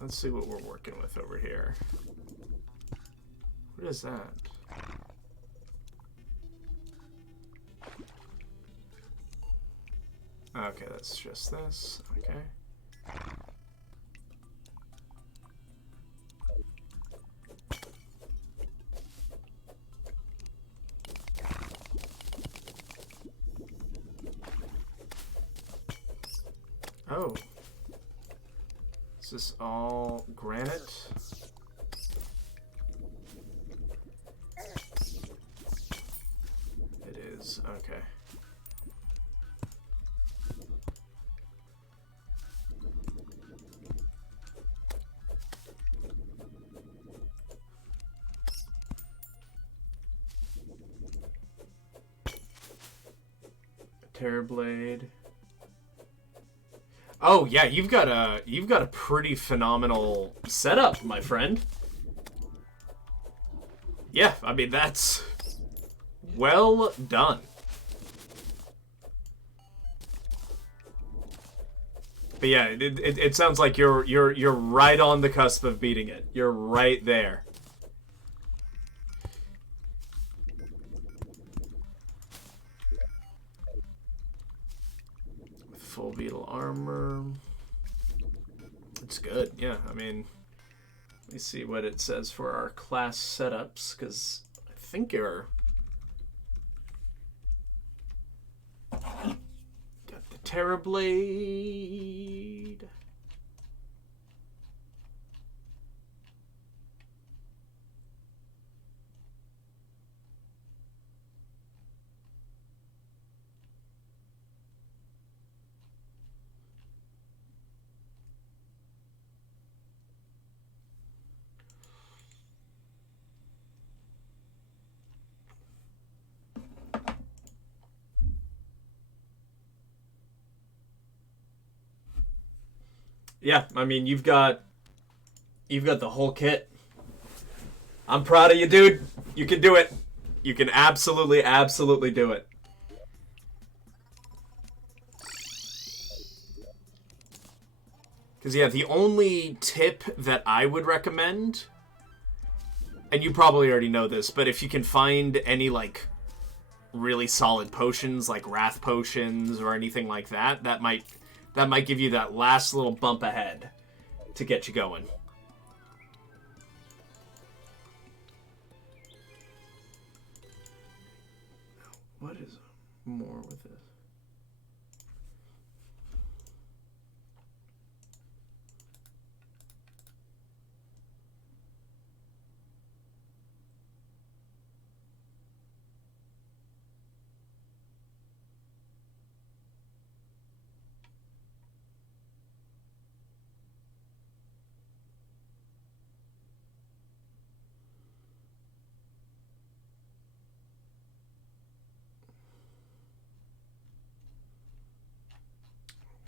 Let's see what we're working with over here. What is that? Okay, that's just this. Okay. this all granite? It is, okay. Terrorblade. Oh yeah, you've got a pretty phenomenal setup, my friend. Yeah, I mean that's well done. But yeah, it sounds like you're right on the cusp of beating it. You're right there. Full beetle armor. It's good, yeah. I mean, let me see what it says for our class setups, because I think you're... Got the Terrorblade. Yeah, I mean, you've got the whole kit. I'm proud of you, dude. You can do it. You can absolutely do it. Because, yeah, the only tip that I would recommend, and you probably already know this, but if you can find any, like, really solid potions, like Wrath potions or anything like that, that might give you that last little bump ahead to get you going. What is more with this?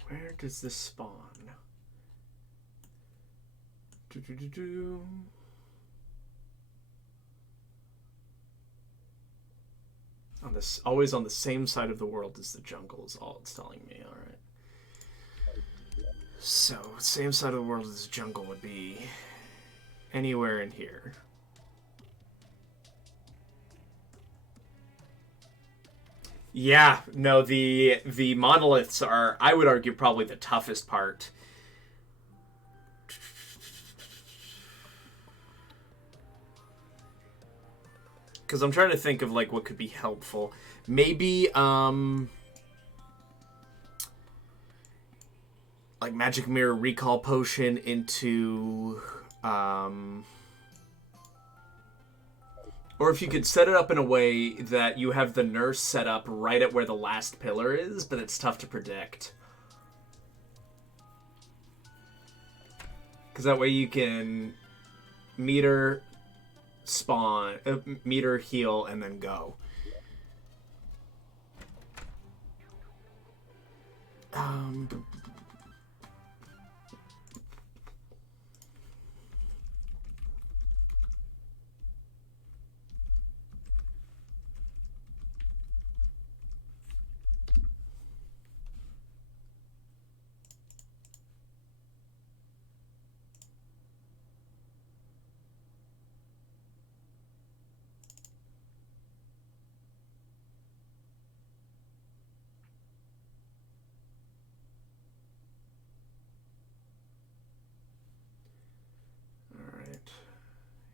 Where does this spawn? On this, always on the same side of the world as the jungle is all it's telling me. All right. So, same side of the world as the jungle would be anywhere in here. Yeah, no, the monoliths are, I would argue, probably the toughest part. Because I'm trying to think of, like, what could be helpful. Maybe, like, Magic Mirror Recall Potion into, or if you could set it up in a way that you have the nurse set up right at where the last pillar is, but it's tough to predict. Because that way you can meter, spawn, meter, heal, and then go.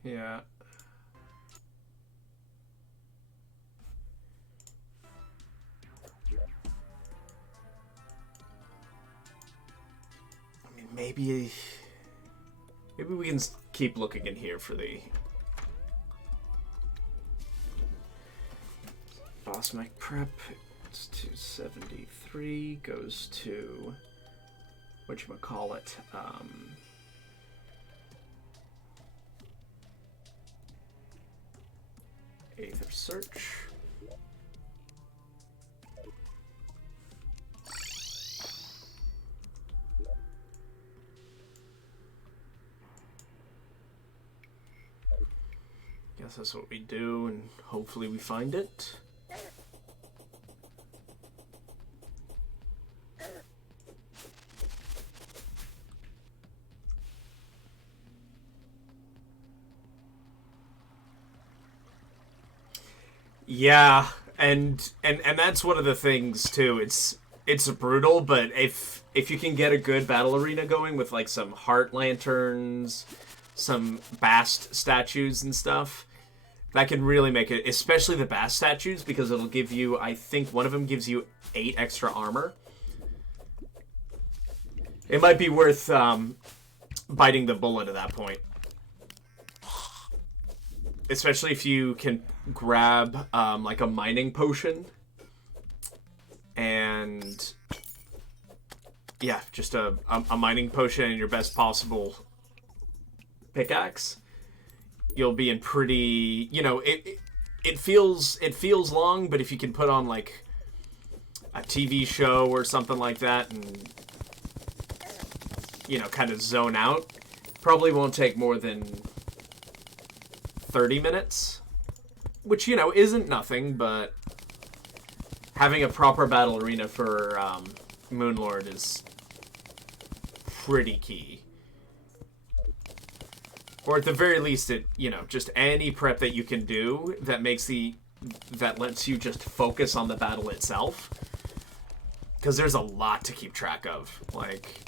Yeah. I mean, maybe Maybe we can keep looking in here for the boss mech prep. It's 273, goes to whatchamacallit, Aether search. Guess that's what we do, and hopefully we find it. Yeah, and that's one of the things too. It's brutal, but if you can get a good battle arena going with like some heart lanterns, some bast statues and stuff, that can really make it, especially the bast statues, because it'll give you, I think one of them gives you 8 extra armor. It might be worth biting the bullet at that point. Especially if you can grab like a mining potion. And yeah, just a mining potion and your best possible pickaxe. You'll be in pretty, you know, it feels long, but if you can put on like a TV show or something like that and, you know, kind of zone out, probably won't take more than 30 minutes, which, you know, isn't nothing, but having a proper battle arena for Moonlord is pretty key. Or at the very least, it, you know, just any prep that you can do that that lets you just focus on the battle itself. Because there's a lot to keep track of. Like,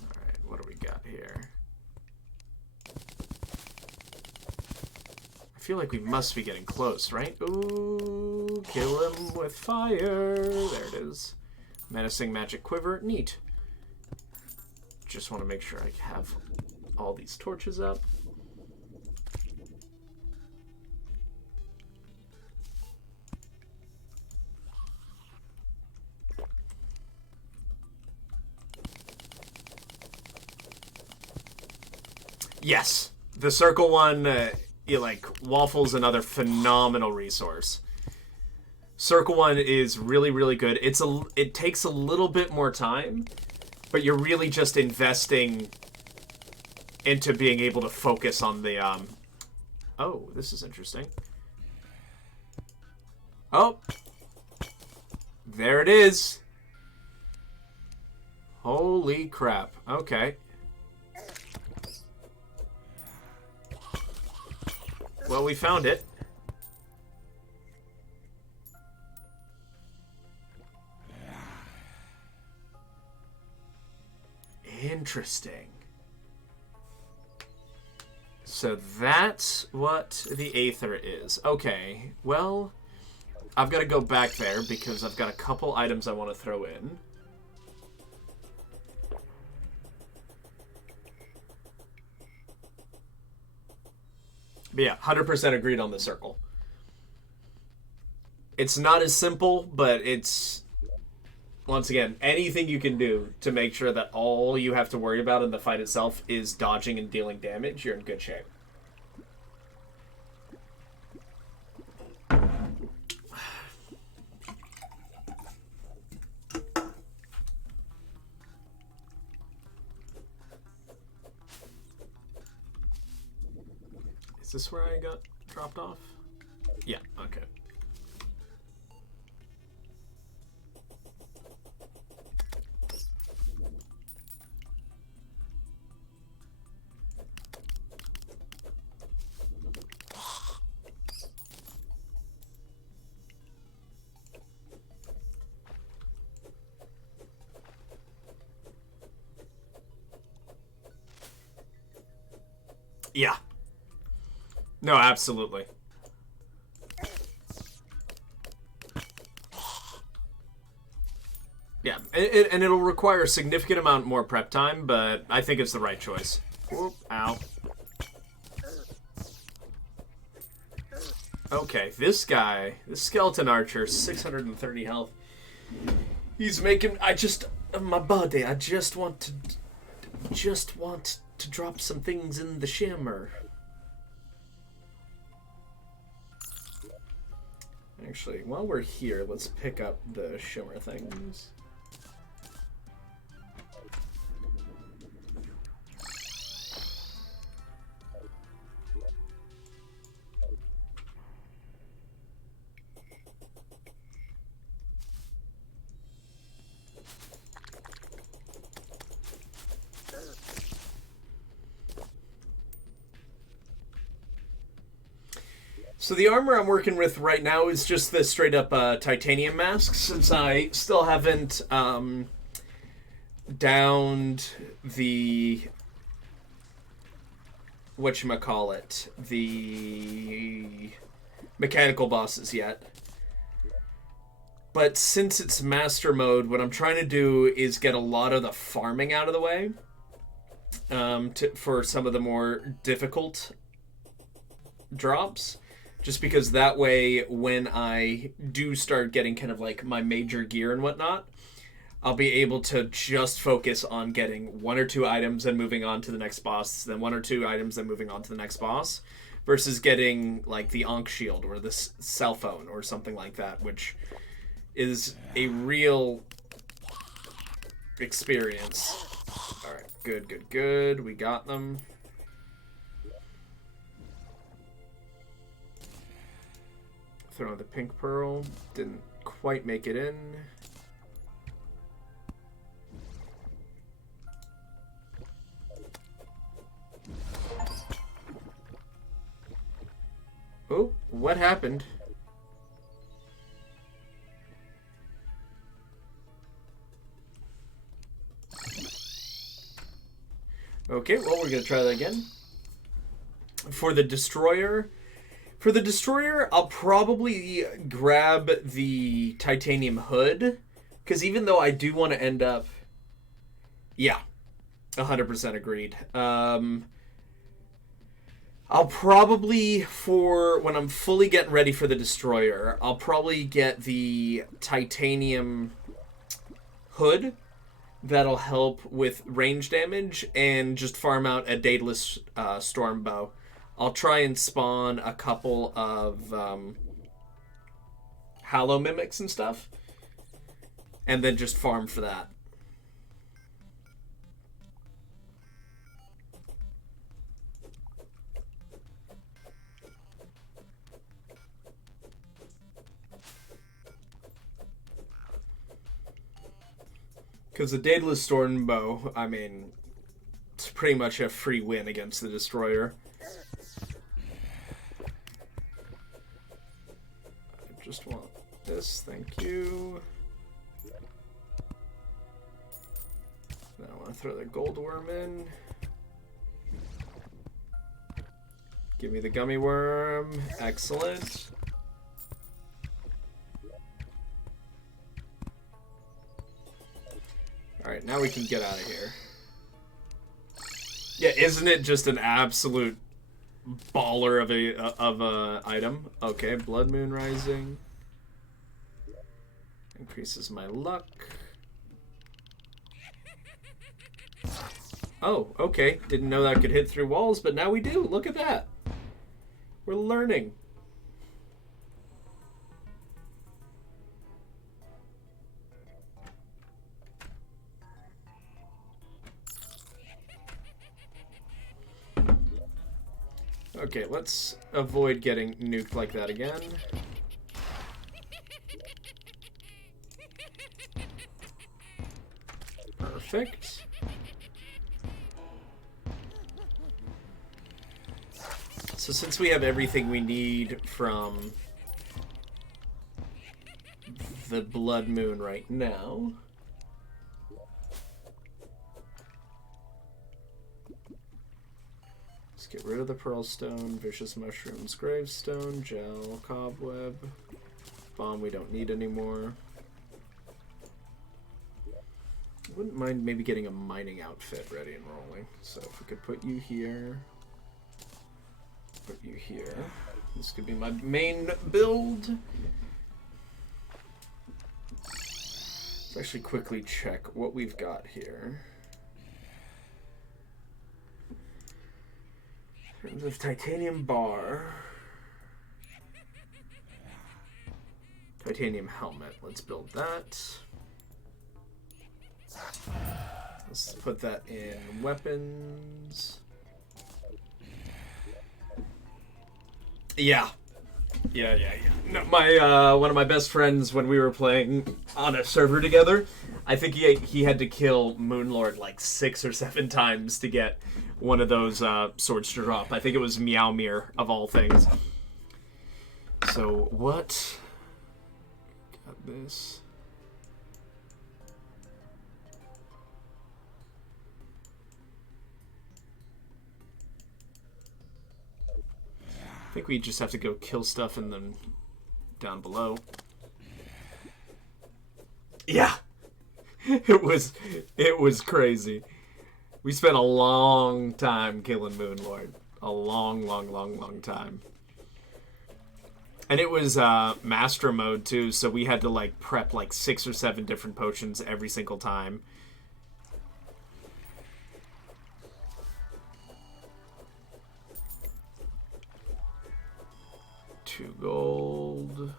alright, what do we got here? I feel like we must be getting close, right? Ooh, kill him with fire. There it is. Menacing magic quiver. Neat. Just want to make sure I have all these torches up. Yes, the circle one, Waffle's another phenomenal resource. Circle one is really, really good. It takes a little bit more time, but you're really just investing into being able to focus on the, Oh, this is interesting. Oh! There it is! Holy crap. Okay. Well, we found it. Interesting. So that's what the Aether is. Okay, well, I've got to go back there because I've got a couple items I want to throw in. But yeah, 100% agreed on the circle. It's not as simple, but it's, once again, anything you can do to make sure that all you have to worry about in the fight itself is dodging and dealing damage, you're in good shape. Is this where I got dropped off? Yeah, okay. Yeah. No, absolutely. Yeah, and it'll require a significant amount more prep time, but I think it's the right choice. Whoop, ow. Okay, this guy, this skeleton archer, 630 health. He's making, my body, I just want to drop some things in the shimmer. Actually, while we're here, let's pick up the shimmer things. So the armor I'm working with right now is just the straight up titanium mask, since I still haven't downed the whatchamacallit, the mechanical bosses yet. But since it's master mode, what I'm trying to do is get a lot of the farming out of the way for some of the more difficult drops. Just because that way, when I do start getting kind of like my major gear and whatnot, I'll be able to just focus on getting 1 or 2 items and moving on to the next boss, then 1 or 2 items, then moving on to the next boss, versus getting like the Ankh shield or the cell phone or something like that, which is a real experience. All right, good, good, good. We got them. Throw the pink pearl. Didn't quite make it in. Oh, what happened? Okay, well, we're going to try that again. For the destroyer... For the destroyer, I'll probably grab the titanium hood, because even though I do want to end up... Yeah, 100% agreed. I'll probably, for when I'm fully getting ready for the destroyer, I'll probably get the titanium hood. That'll help with range damage and just farm out a Daedalus storm bow. I'll try and spawn a couple of Hallow Mimics and stuff, and then just farm for that. Because the Daedalus storm bow, I mean, it's pretty much a free win against the destroyer. Just want this, thank you. Then I want to throw the gold worm in. Give me the gummy worm. Excellent. Alright, now we can get out of here. Yeah, isn't it just an absolute baller of a item? Okay, Blood Moon Rising increases my luck. Oh, okay. Didn't know that could hit through walls, but now we do. Look at that. We're learning. Okay, let's avoid getting nuked like that again. Perfect. So since we have everything we need from the Blood Moon right now... Get rid of the Pearl Stone, Vicious Mushrooms, Gravestone, Gel, Cobweb, Bomb we don't need anymore. wouldn't mind maybe getting a mining outfit ready and rolling. So if we could put you here, put you here. This could be my main build. Let's actually quickly check what we've got here. In terms of titanium bar. Titanium helmet. Let's build that. Let's put that in weapons. Yeah. No, my one of my best friends, when we were playing on a server together, I think he had to kill Moonlord like 6 or 7 times to get one of those swords to drop. I think it was Meowmere of all things. So what? Got this. I think we just have to go kill stuff and then down below. Yeah. It was crazy. We spent a long time killing Moonlord. A long time. And it was master mode too, so we had to like prep like 6 or 7 different potions every single time. $2 gold.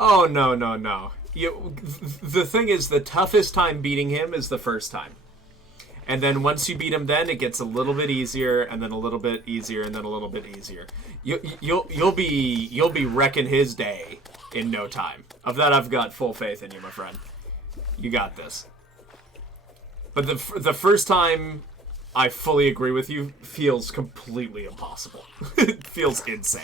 Oh, no. The thing is, the toughest time beating him is the first time. And then once you beat him, then it gets a little bit easier, and then a little bit easier, and then a little bit easier. You'll be wrecking his day in no time. Of that, I've got full faith in you, my friend. You got this. But the first time, I fully agree with you, feels completely impossible. It feels insane.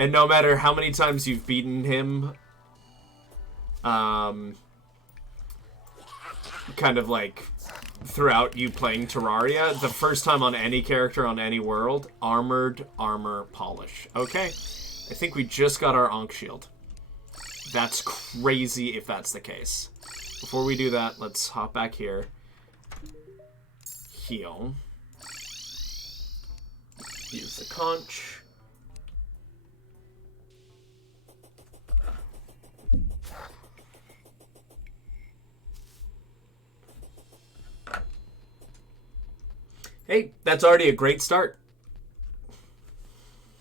And no matter how many times you've beaten him, kind of like throughout you playing Terraria, the first time on any character on any world, armored armor polish. Okay, I think we just got our Ankh shield. That's crazy if that's the case. Before we do that, let's hop back here. Heal. Use the conch. Hey, that's already a great start.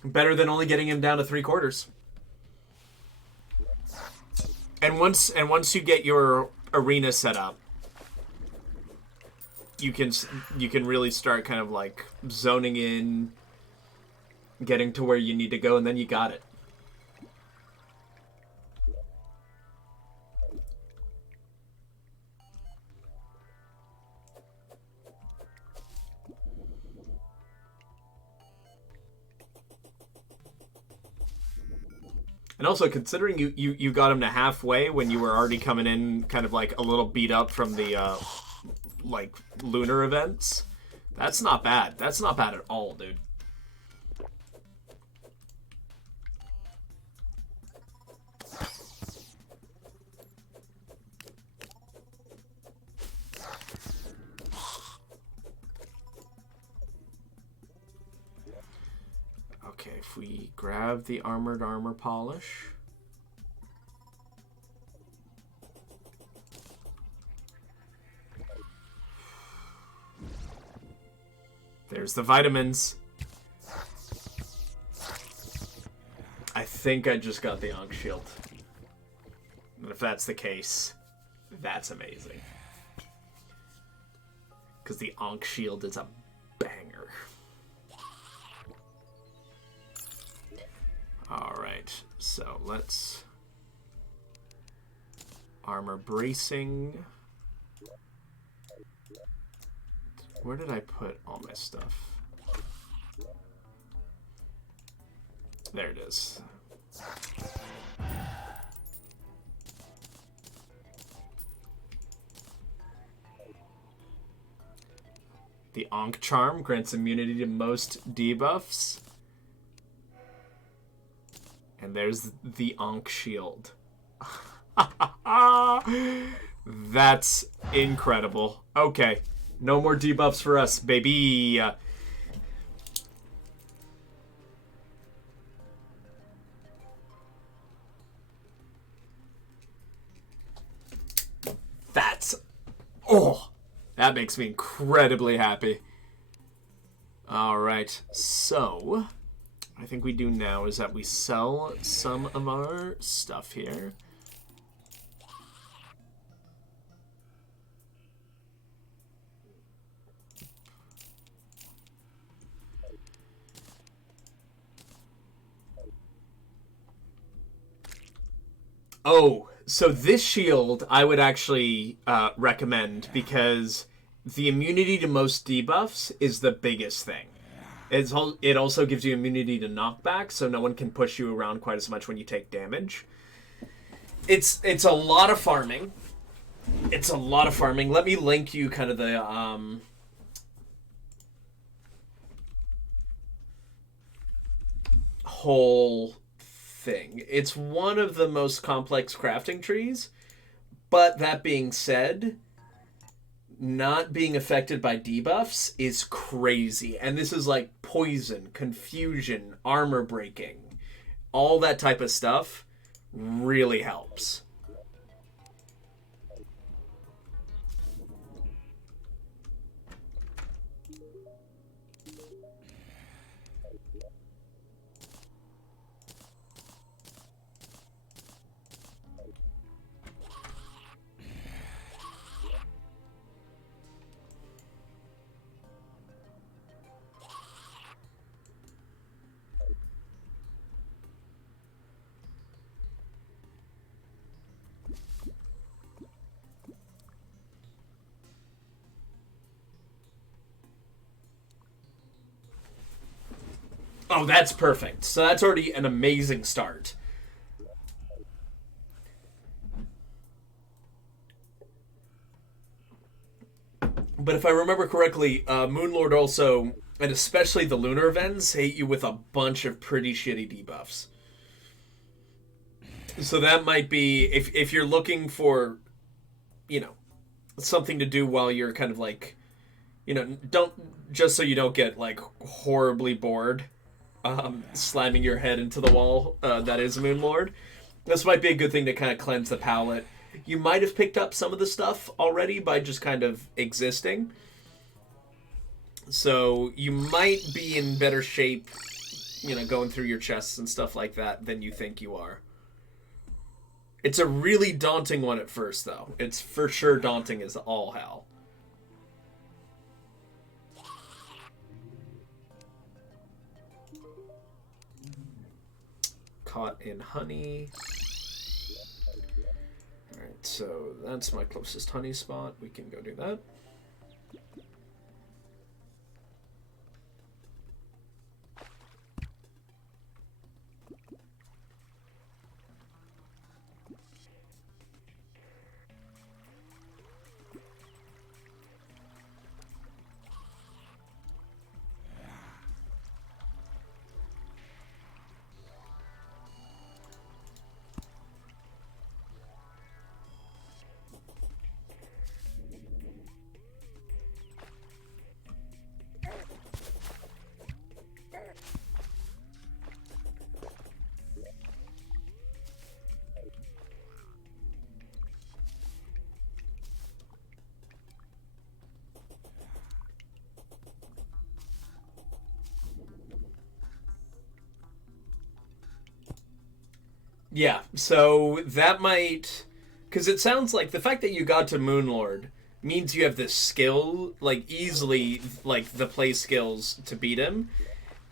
Better than only getting him down to 3/4. And once you get your arena set up, you can really start kind of like zoning in, getting to where you need to go, and then you got it. And also, considering you got him to halfway when you were already coming in kind of like a little beat up from the like lunar events, that's not bad. That's not bad at all, dude. Okay, if we grab the armored armor polish. There's the vitamins. I think I just got the Ankh shield. And if that's the case, that's amazing. Because the Ankh shield is a banger. Alright, so let's... Armor bracing. Where did I put all my stuff? There it is. The Ankh Charm grants immunity to most debuffs. And there's the Ankh Shield. That's incredible. Okay. No more debuffs for us, baby. That's... Oh! That makes me incredibly happy. Alright, so... I think we do now is that we sell some of our stuff here. Oh, so this shield I would actually recommend because the immunity to most debuffs is the biggest thing. It also gives you immunity to knockback, so no one can push you around quite as much when you take damage. It's a lot of farming. It's a lot of farming. Let me link you kind of the whole thing. It's one of the most complex crafting trees, but that being said, not being affected by debuffs is crazy. And this is like poison, confusion, armor breaking. All that type of stuff really helps. Oh, that's perfect. So that's already an amazing start. But if I remember correctly, Moonlord also, and especially the Lunar Vens, hate you with a bunch of pretty shitty debuffs. So that might be, if you're looking for, you know, something to do while you're kind of like, you know, just so you don't get like horribly bored. Slamming your head into the wall that is Moonlord. This might be a good thing to kind of cleanse the palate. You might have picked up some of the stuff already by just kind of existing. So you might be in better shape, you know, going through your chests and stuff like that than you think you are. It's a really daunting one at first, though. It's for sure daunting as all hell. Caught in honey. Alright, so that's my closest honey spot. We can go do that. Yeah, so that might... Because it sounds like the fact that you got to Moonlord means you have this skill, like, easily, like, the play skills to beat him.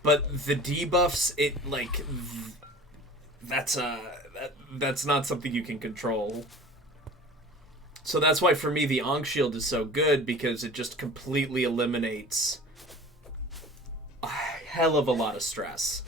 But the debuffs, it, like... That's not something you can control. So that's why, for me, the Ankh Shield is so good, because it just completely eliminates a hell of a lot of stress.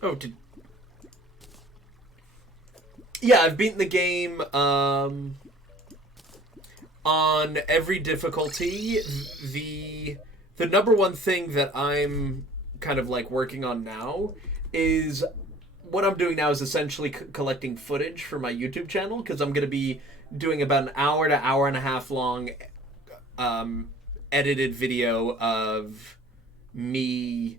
Oh, yeah, I've beaten the game on every difficulty. The number one thing that I'm kind of like working on now is what I'm doing now is essentially collecting footage for my YouTube channel, because I'm going to be doing about an hour to hour and a half long edited video of me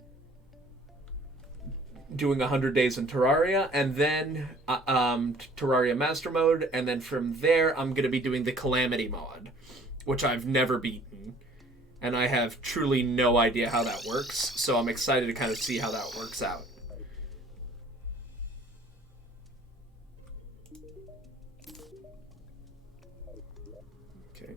doing 100 days in Terraria, and then Terraria Master Mode, and then from there I'm going to be doing the Calamity mod, which I've never beaten, and I have truly no idea how that works, so I'm excited to kind of see how that works out. Okay.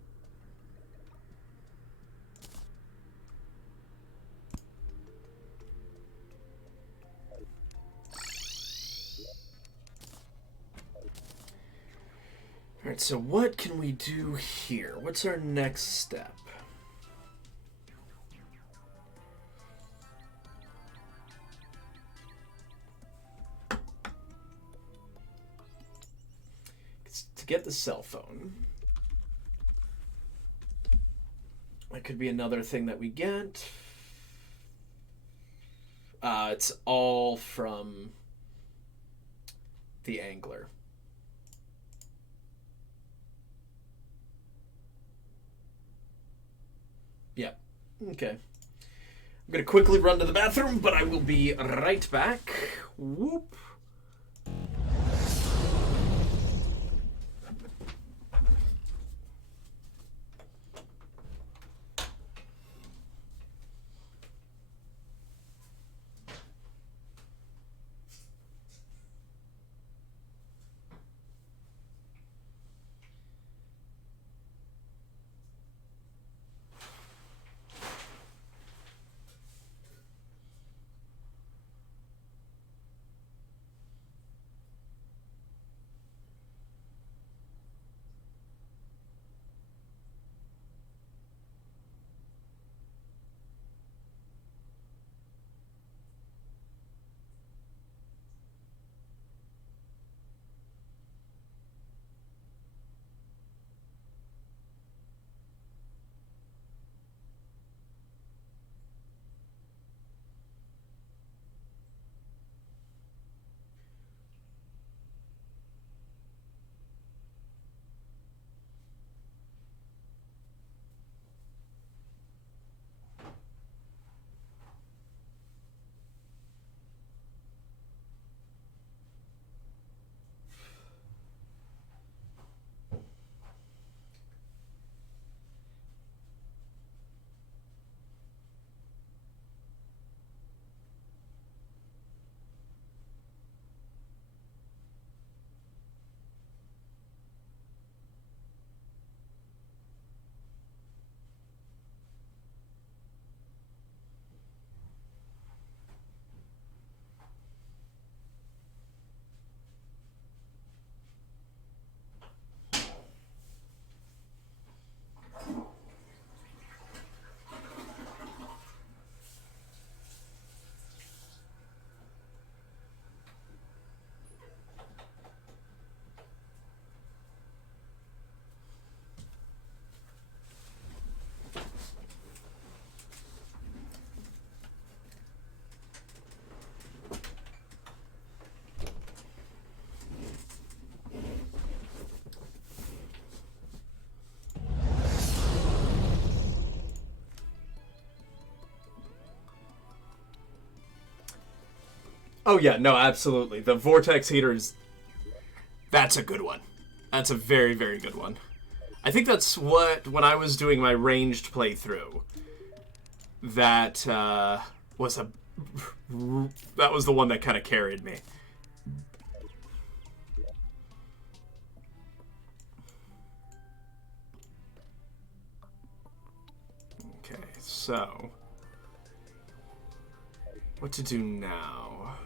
Alright, so what can we do here? What's our next step? It's to get the cell phone. That could be another thing that we get. It's all from the angler. Yeah. Okay. I'm going to quickly run to the bathroom, but I will be right back. Whoop. Oh yeah, no, absolutely. The vortex heaters, that's a good one. That's a very, very good one. I think that's what, when I was doing my ranged playthrough, that was the one that kind of carried me. Okay, so what to do now?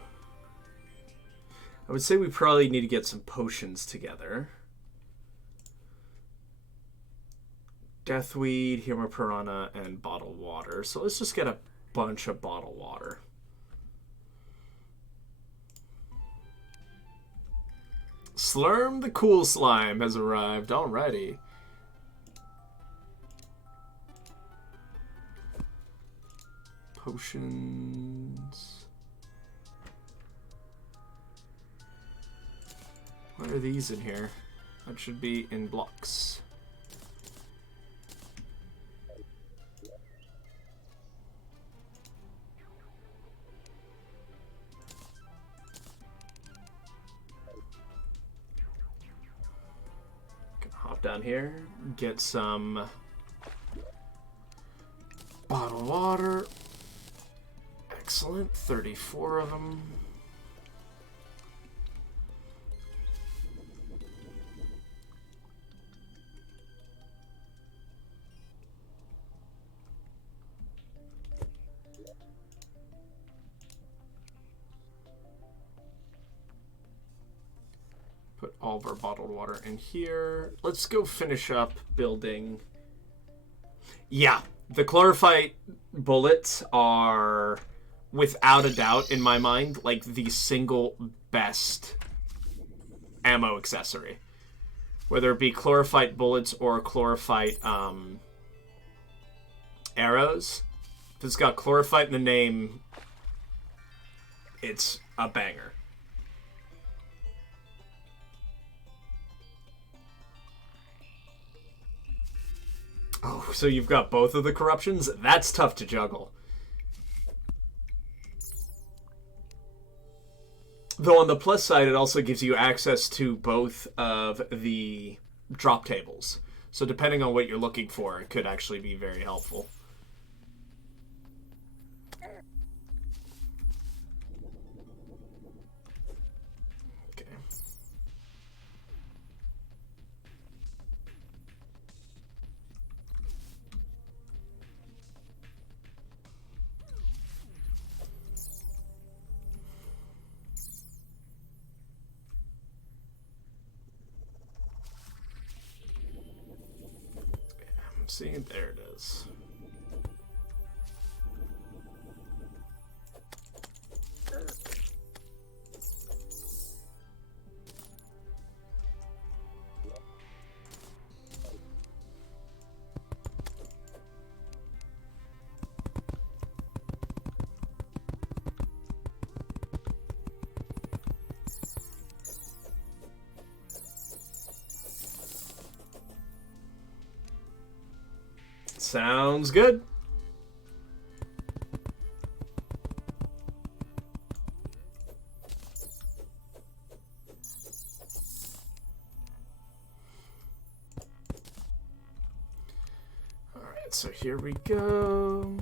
I would say we probably need to get some potions together. Deathweed, Humor Piranha, and bottled water. So let's just get a bunch of bottled water. Slurm the cool slime has arrived. Alrighty. Potions. What are these in here? That should be in blocks. Hop down here, get some bottled water. Excellent, 34 of them. Put all of our bottled water in here. Let's go finish up building. Yeah, the chlorophyte bullets are, without a doubt, in my mind, like the single best ammo accessory. Whether it be chlorophyte bullets or chlorophyte arrows. If it's got chlorophyte in the name, it's a banger. Oh, so you've got both of the corruptions? That's tough to juggle. Though on the plus side, it also gives you access to both of the drop tables. So depending on what you're looking for, it could actually be very helpful. See, there it is. Sounds good. All right, so here we go.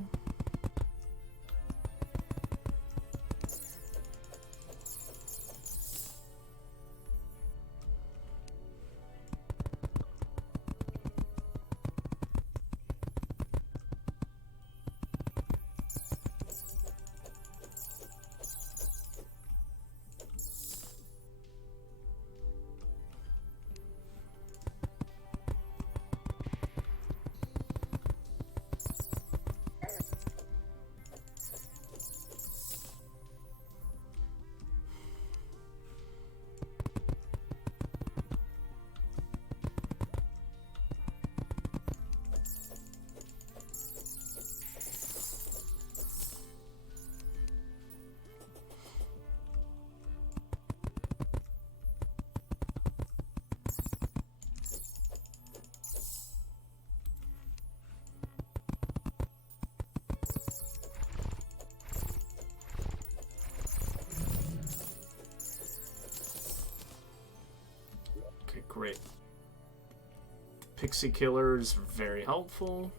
Great. Pixie Killer's very helpful.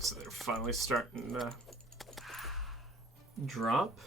so they're finally starting to drop.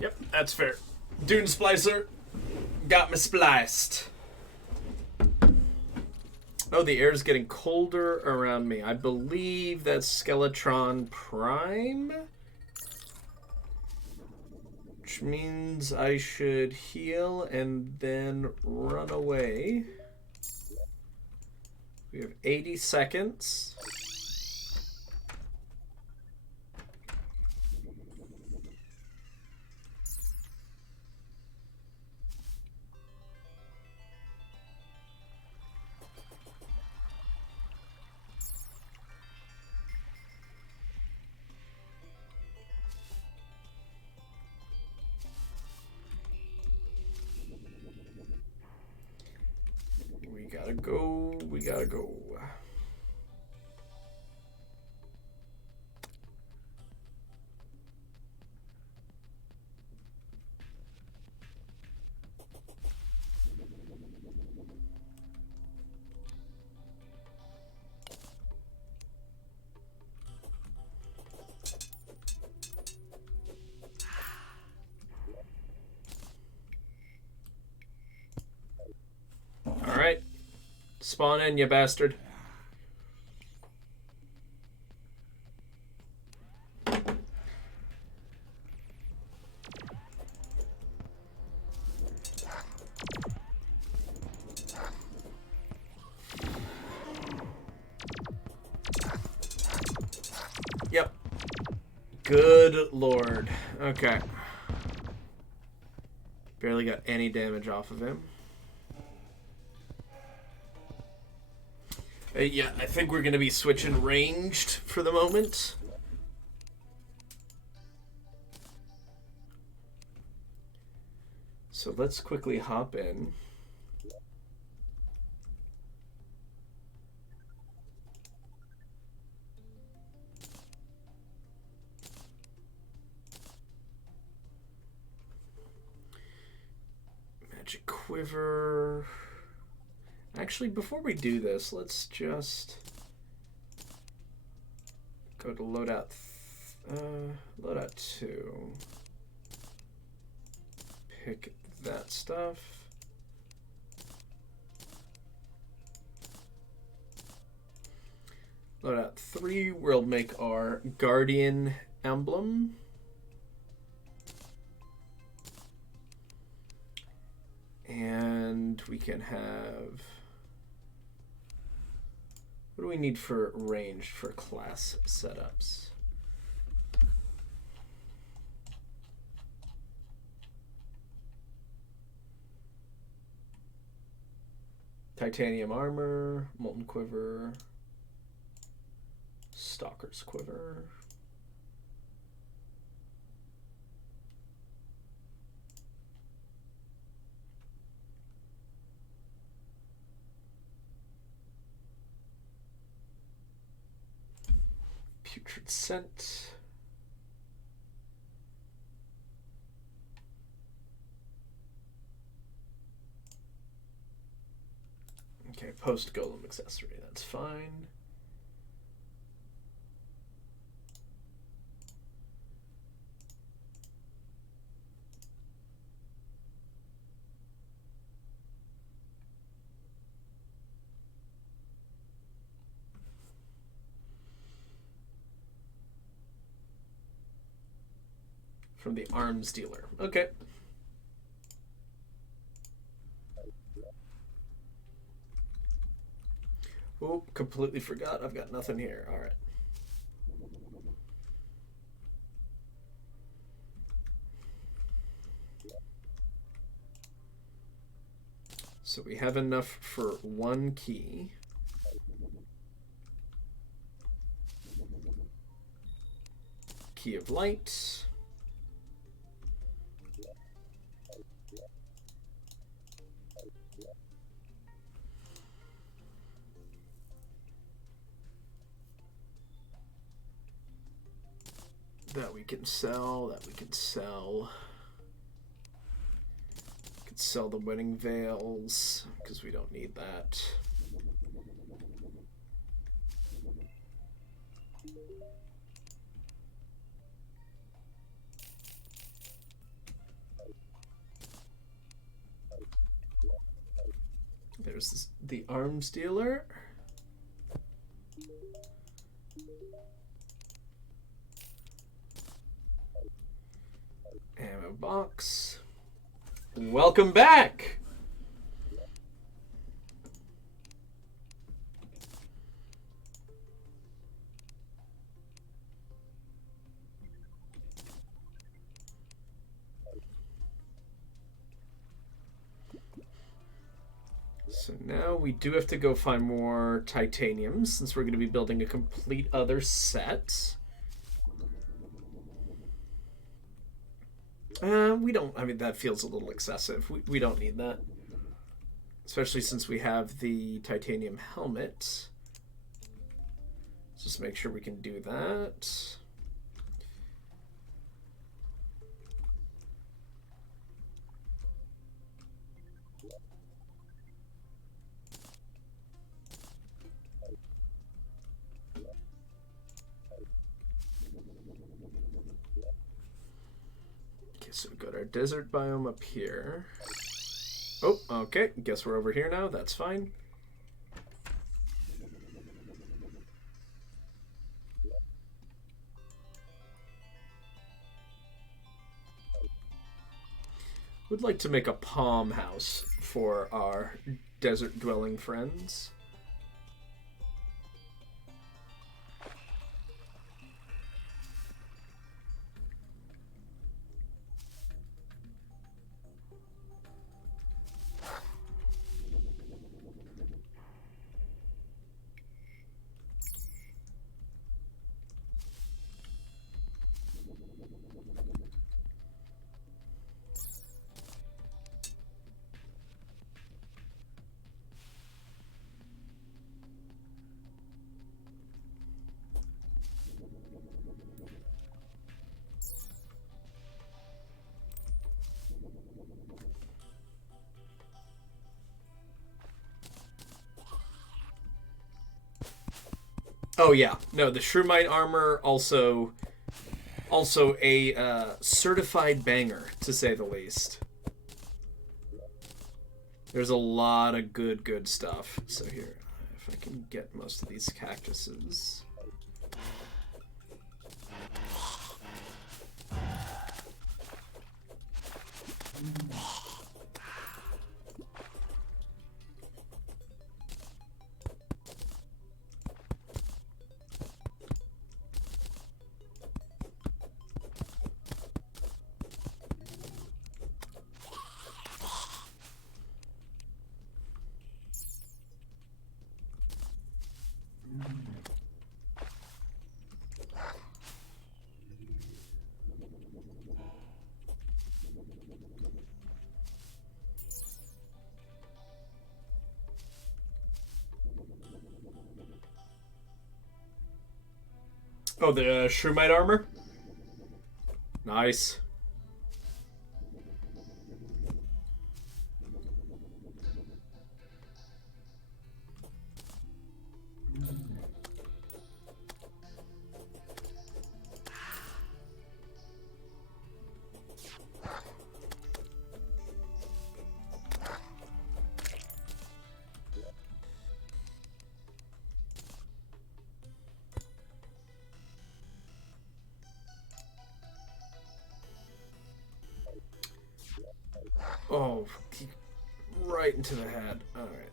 Yep, that's fair. Dune Splicer got me spliced. Oh, the air is getting colder around me. I believe that's Skeletron Prime. which means I should heal and then run away. We have 80 seconds. We gotta go. All right. Spawn in, you bastard. Yep. Good lord. Okay. Barely got any damage off of him. Yeah, I think we're going to be switching ranged for the moment. So let's quickly hop in. Magic Quiver. Actually, before we do this, let's just go to loadout. Loadout 2. Pick that stuff. Loadout 3, we'll make our Guardian emblem. And we can have... What do we need for ranged for class setups? Titanium armor, molten quiver, stalker's quiver. Putrid scent. Okay, post golem accessory, that's fine. From the arms dealer. Okay. Oh, completely forgot. I've got nothing here. All right. So we have enough for one key. Key of light. That we can sell, that we can sell. We can sell the wedding veils, because we don't need that. There's the arms dealer. Ammo box. Welcome back! So now we do have to go find more titanium since we're going to be building a complete other set. We don't, I mean, that feels a little excessive. We don't need that. Especially since we have the titanium helmet. Just make sure we can do that. So we've got our desert biome up here. Oh, okay. Guess we're over here now. That's fine. Would like to make a palm house for our desert dwelling friends. Oh yeah, no, the Shroomite armor also a certified banger, to say the least. There's a lot of good stuff. So here, if I can get most of these cactuses. Oh, the Shroomite armor? Nice. Oh, right into the head. All right.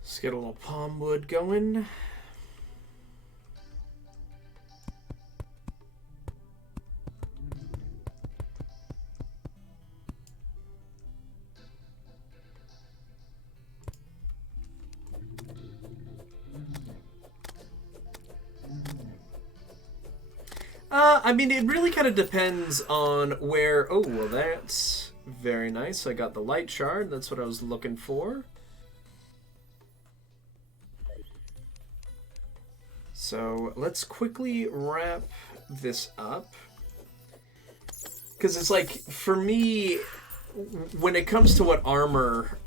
Let's get a little palm wood going. I mean, it really kind of depends on where... Oh, well, that's very nice. I got the light shard. That's what I was looking for. So let's quickly wrap this up. Because it's like, for me, when it comes to what armor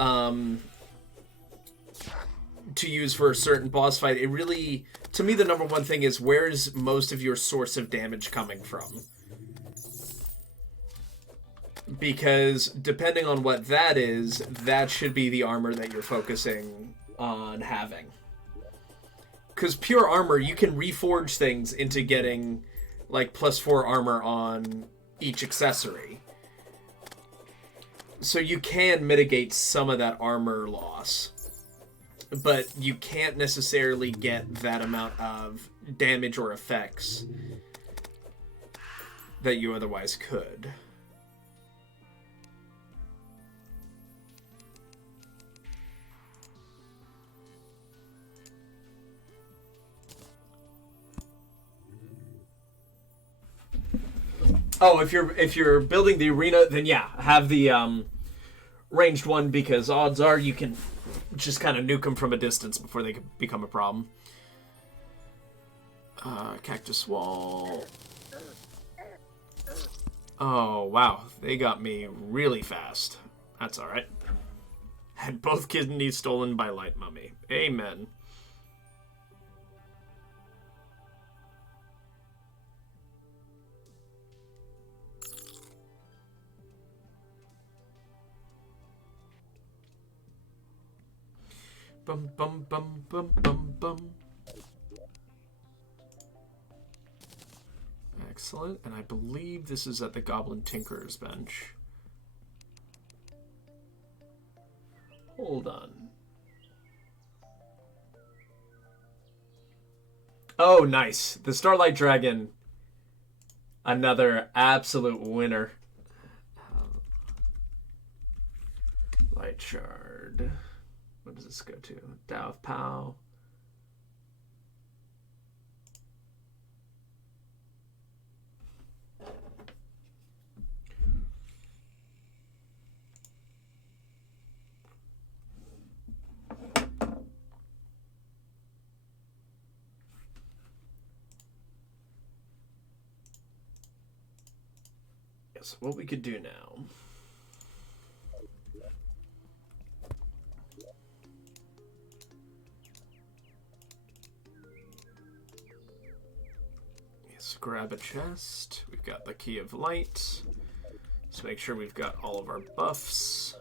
to use for a certain boss fight, it really, to me, the number one thing is where's most of your source of damage coming from? Because depending on what that is, that should be the armor that you're focusing on having. Because pure armor, you can reforge things into getting like +4 armor on each accessory. So you can mitigate some of that armor loss. But you can't necessarily get that amount of damage or effects that you otherwise could. Oh, if you're building the arena, then yeah, have the ranged one, because odds are you can just kind of nuke them from a distance before they become a problem. Cactus wall. Oh, wow. They got me really fast. That's alright. Had both kidneys stolen by Light Mummy. Amen. Bum bum bum bum bum bum. Excellent, and I believe this is at the Goblin Tinkerer's bench. Hold on. Oh, nice. The Starlight Dragon. Another absolute winner. Light Shard. What does this go to? Tao of Pow. Yes, what we could do now. Grab a chest. We've got the Key of Light. Let's make sure we've got all of our buffs.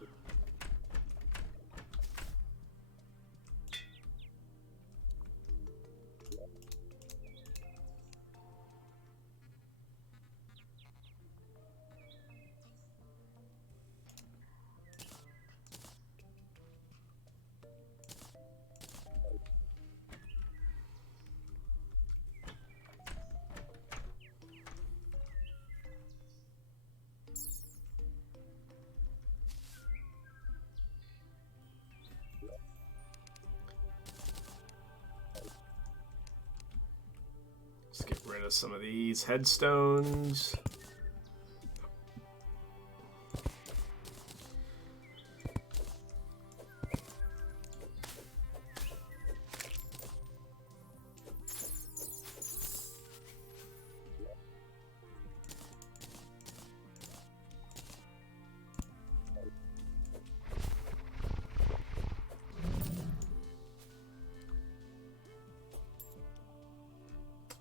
Let's get rid of some of these headstones.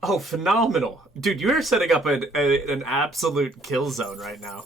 Oh, phenomenal. Dude, you are setting up an absolute kill zone right now.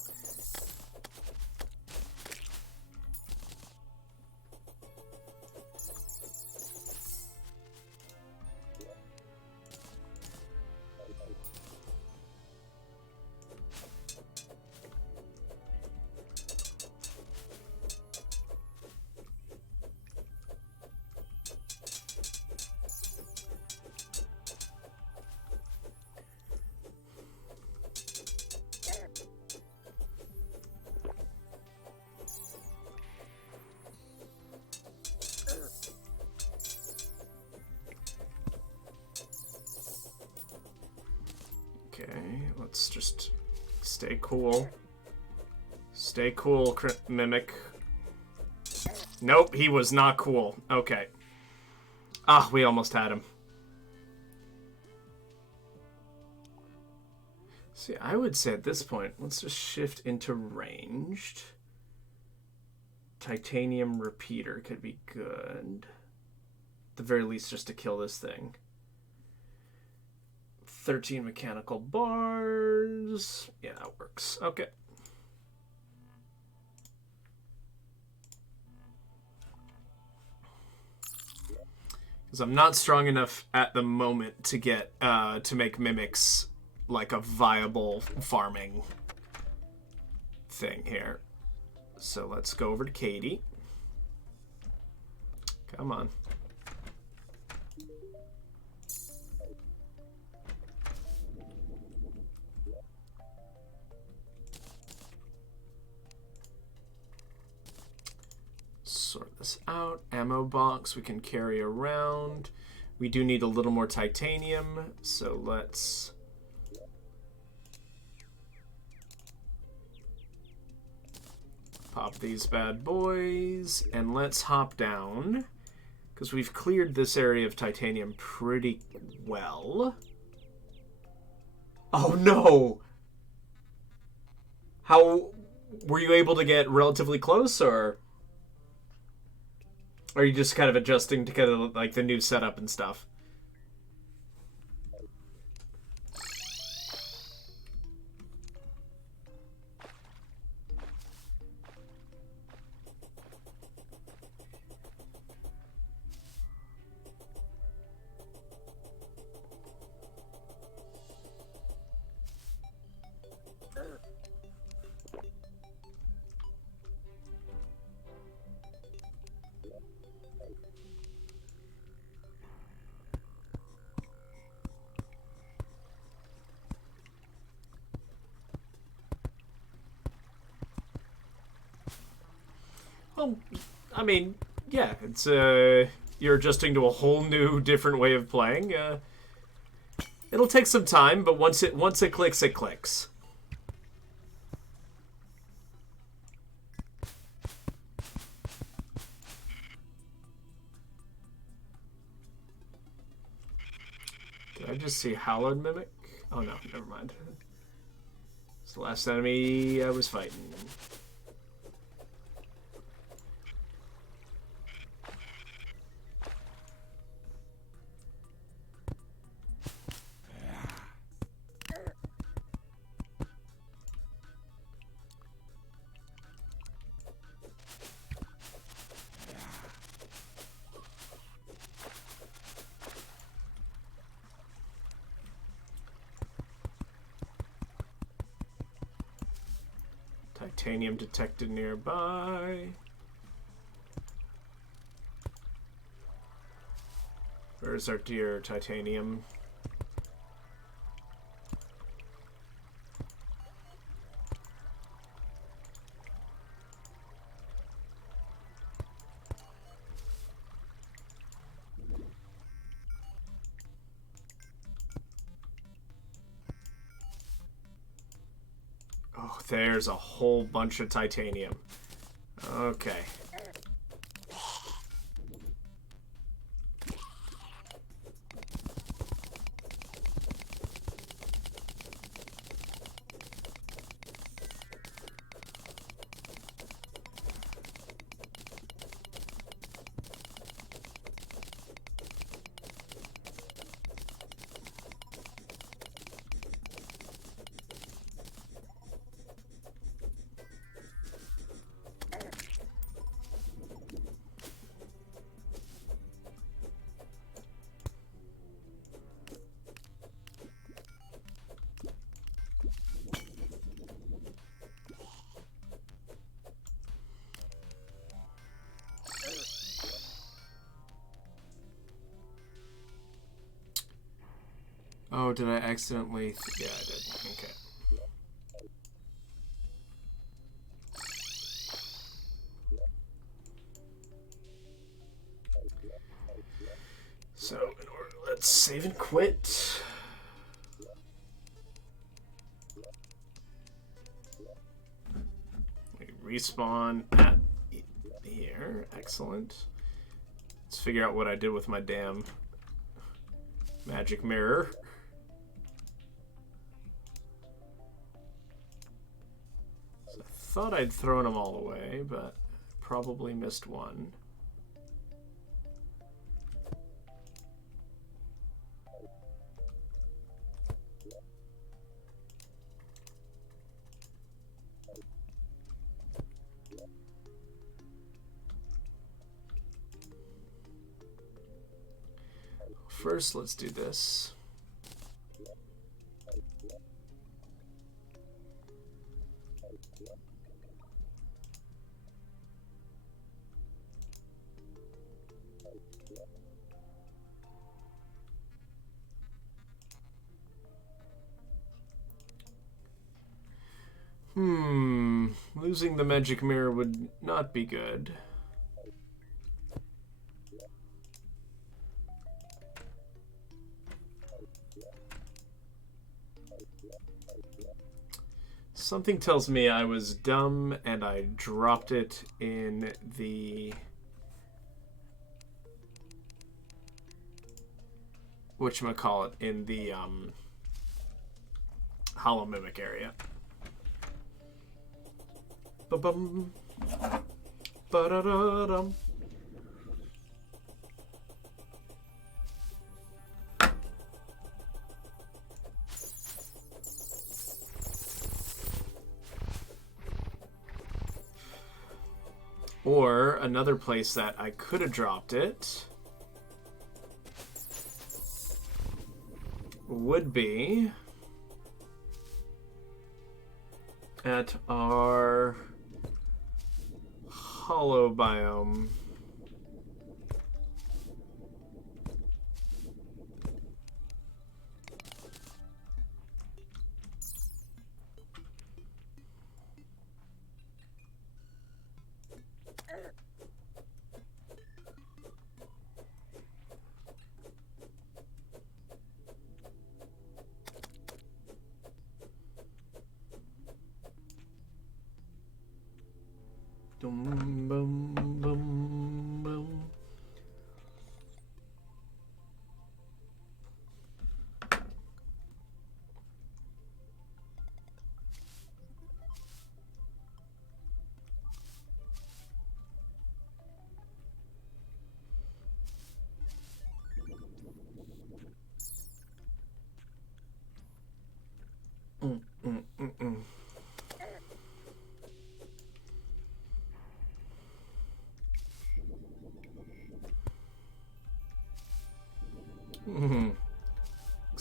Let's just stay cool. Stay cool, Mimic. Nope, he was not cool. Okay. Ah, we almost had him. See, I would say at this point, let's just shift into ranged. Titanium repeater could be good. At the very least, just to kill this thing. 13 mechanical bars. Yeah, that works. Okay. Because I'm not strong enough at the moment to get to make mimics like a viable farming thing here. So let's go over to Katie. Come on. Sort this out. Ammo box we can carry around. We do need a little more titanium, so let's pop these bad boys and let's hop down because we've cleared this area of titanium pretty well. Oh no! How were you able to get relatively close, or are you just kind of adjusting to kind of like the new setup and stuff? Well, I mean, yeah, it's you're adjusting to a whole new, different way of playing. It'll take some time, but once it clicks, it clicks. Did I just see Hallowed Mimic? Oh no, never mind. It's the last enemy I was fighting. Titanium detected nearby. Where's our dear titanium? Oh, there's a whole bunch of titanium. Okay. Oh, did I accidentally? Yeah, I did. Okay. So, in order, let's save and quit. We respawn at here. Excellent. Let's figure out what I did with my damn magic mirror. So I thought I'd thrown them all away, but probably missed one. first let's do this. Losing the magic mirror would not be good. Something tells me I was dumb and I dropped it in the whatchamacallit, in the Hollow Mimic area. Ba-bum. Ba-da-da-dum. Or another place that I could have dropped it would be at our hollow biome. Dum, bum, bum, bum.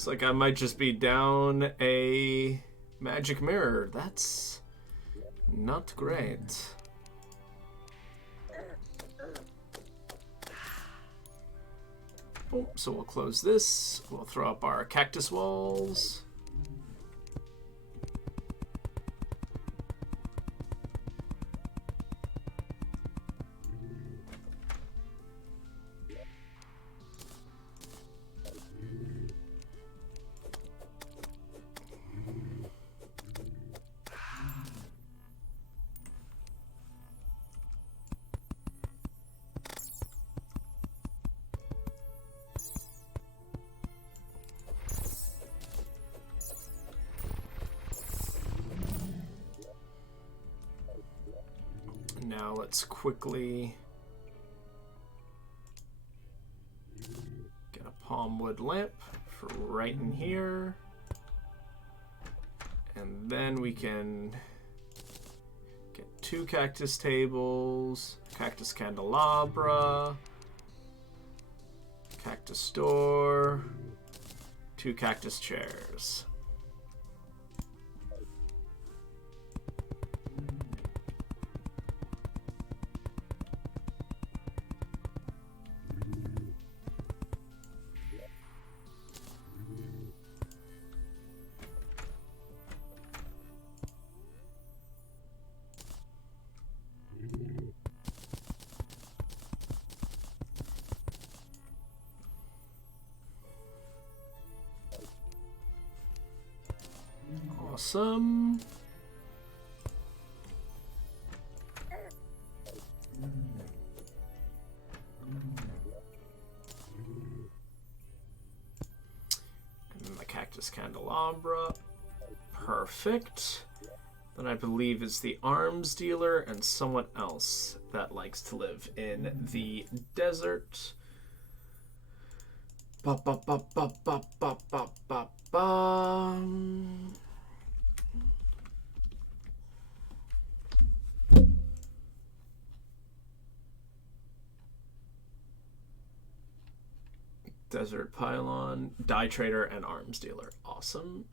Looks like I might just be down a magic mirror. That's not great. Oh, so we'll close this. We'll throw up our cactus walls. Now let's quickly get a palm wood lamp for right in here. And then we can get 2 cactus tables, cactus candelabra, cactus door, 2 cactus chairs. Awesome. And the cactus candelabra. Perfect. Then I believe is the arms dealer and someone else that likes to live in the desert. Ba, ba, ba, ba, ba, ba, ba, ba, ba. Desert Pylon, Die Trader, and Arms Dealer. Awesome.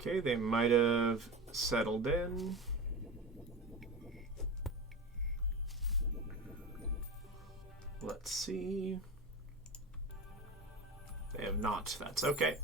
Okay, they might have settled in. Let's see. They have not. That's okay.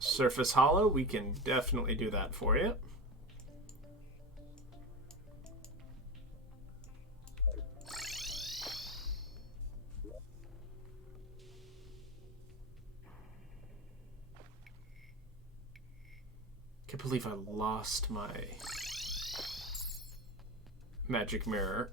Surface Hollow, we can definitely do that for you. Can't believe I lost my magic mirror.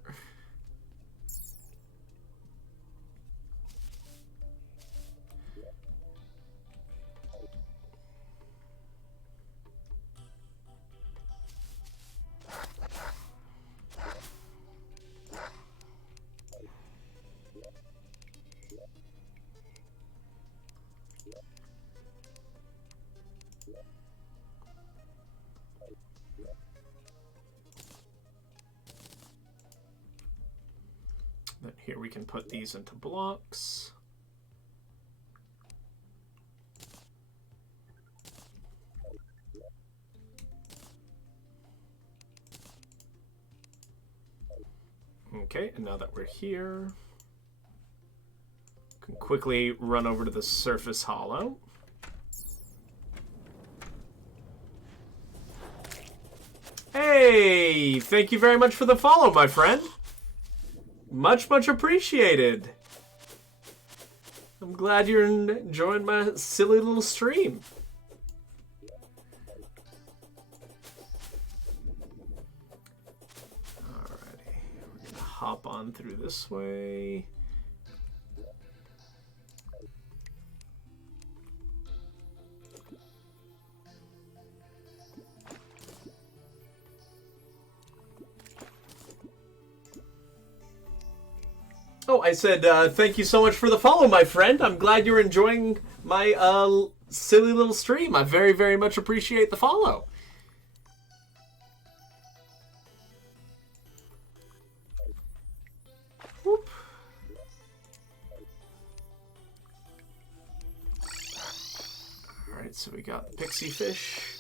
Then here we can put these into blocks. Okay, and now that we're here, can quickly run over to the Surface Hollow. Hey, thank you very much for the follow, my friend. Much, much appreciated. I'm glad you're enjoying my silly little stream. Alrighty, we're gonna hop on through this way. Oh, I said, thank you so much for the follow, my friend. I'm glad you're enjoying my silly little stream. I very, very much appreciate the follow. Whoop. Alright, so we got Pixie Fish.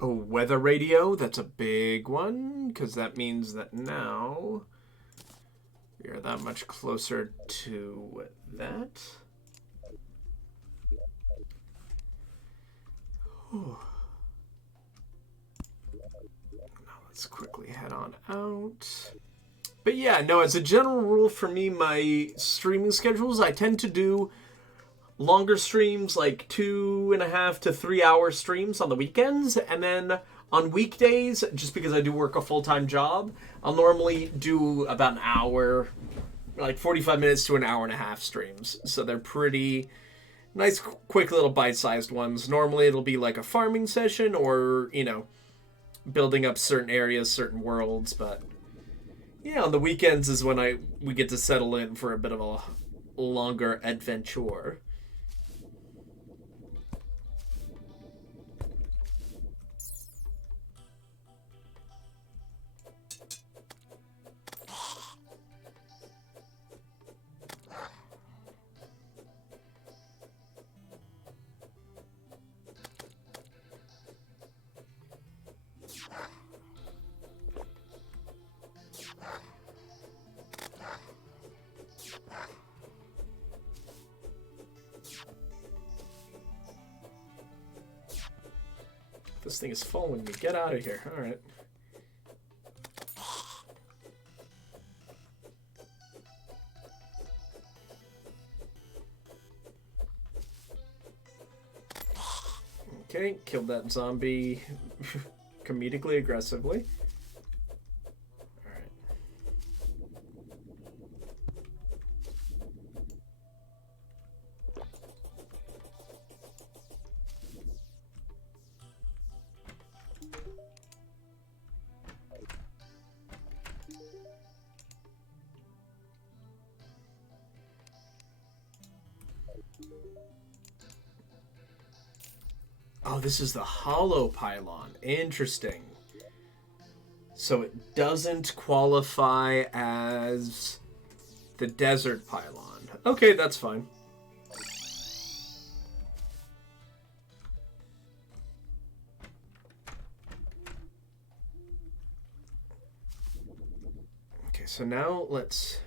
Oh, weather radio, that's a big one, because that means that now we are that much closer to that. Whew. Now let's quickly head on out. But yeah, no, as a general rule for me, my streaming schedules, I tend to do longer streams, like 2.5 to 3 hour streams on the weekends, and then on weekdays, just because I do work a full-time job, I'll normally do about an hour, like 45 minutes to an hour and a half streams. So they're pretty nice, quick little bite-sized ones. Normally it'll be like a farming session or, you know, building up certain areas, certain worlds, but yeah, on the weekends is when we get to settle in for a bit of a longer adventure. This thing is following me. Get out of here. All right. Okay, killed that zombie comedically aggressively. Alright. Oh, this is the hollow pylon. Interesting. So it doesn't qualify as the desert pylon. Okay, that's fine. Okay, so now let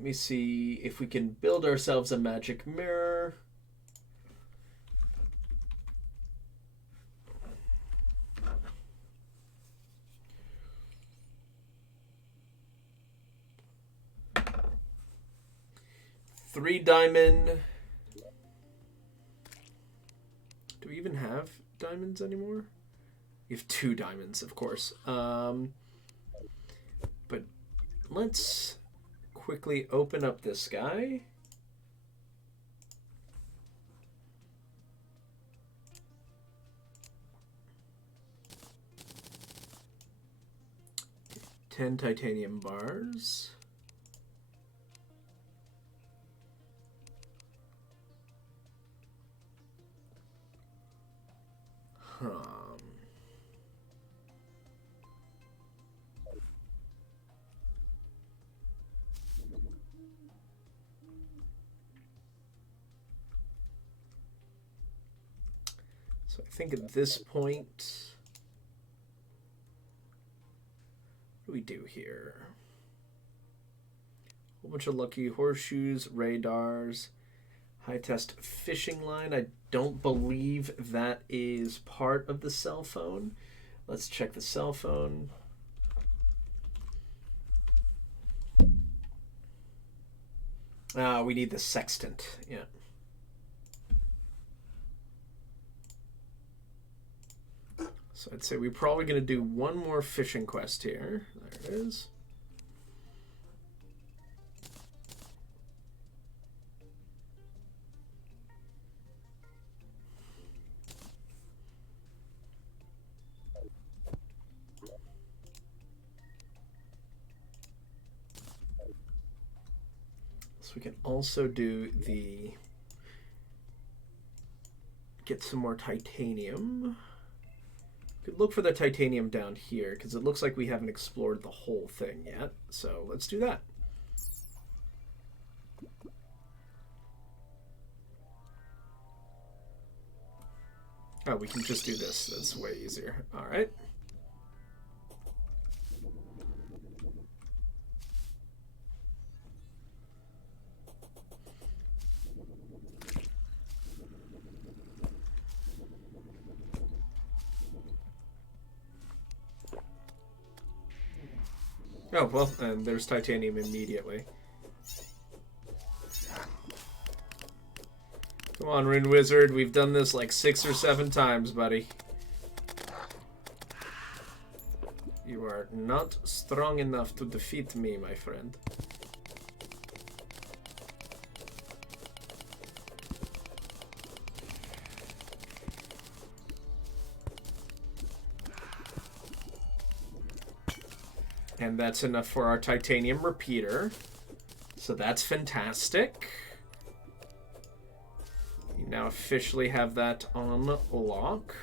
me see if we can build ourselves a magic mirror. Three diamond. Do we even have diamonds anymore? We have 2 diamonds, of course. But let's quickly open up this guy. $10 titanium bars. So I think at this point, what do we do here? A whole bunch of lucky horseshoes, radars, high test fishing line. I don't believe that is part of the cell phone. Let's check the cell phone. We need the sextant. Yeah. So I'd say we're probably going to do one more fishing quest here. There it is. So we can also do the... get some more titanium. Could look for the titanium down here, because it looks like we haven't explored the whole thing yet. So let's do that. Oh, we can just do this. That's way easier. All right. Oh, well, and there's titanium immediately. Come on, Rune Wizard. We've done this like 6 or 7 times, buddy. You are not strong enough to defeat me, my friend. And that's enough for our titanium repeater. So that's fantastic. You now officially have that on lock.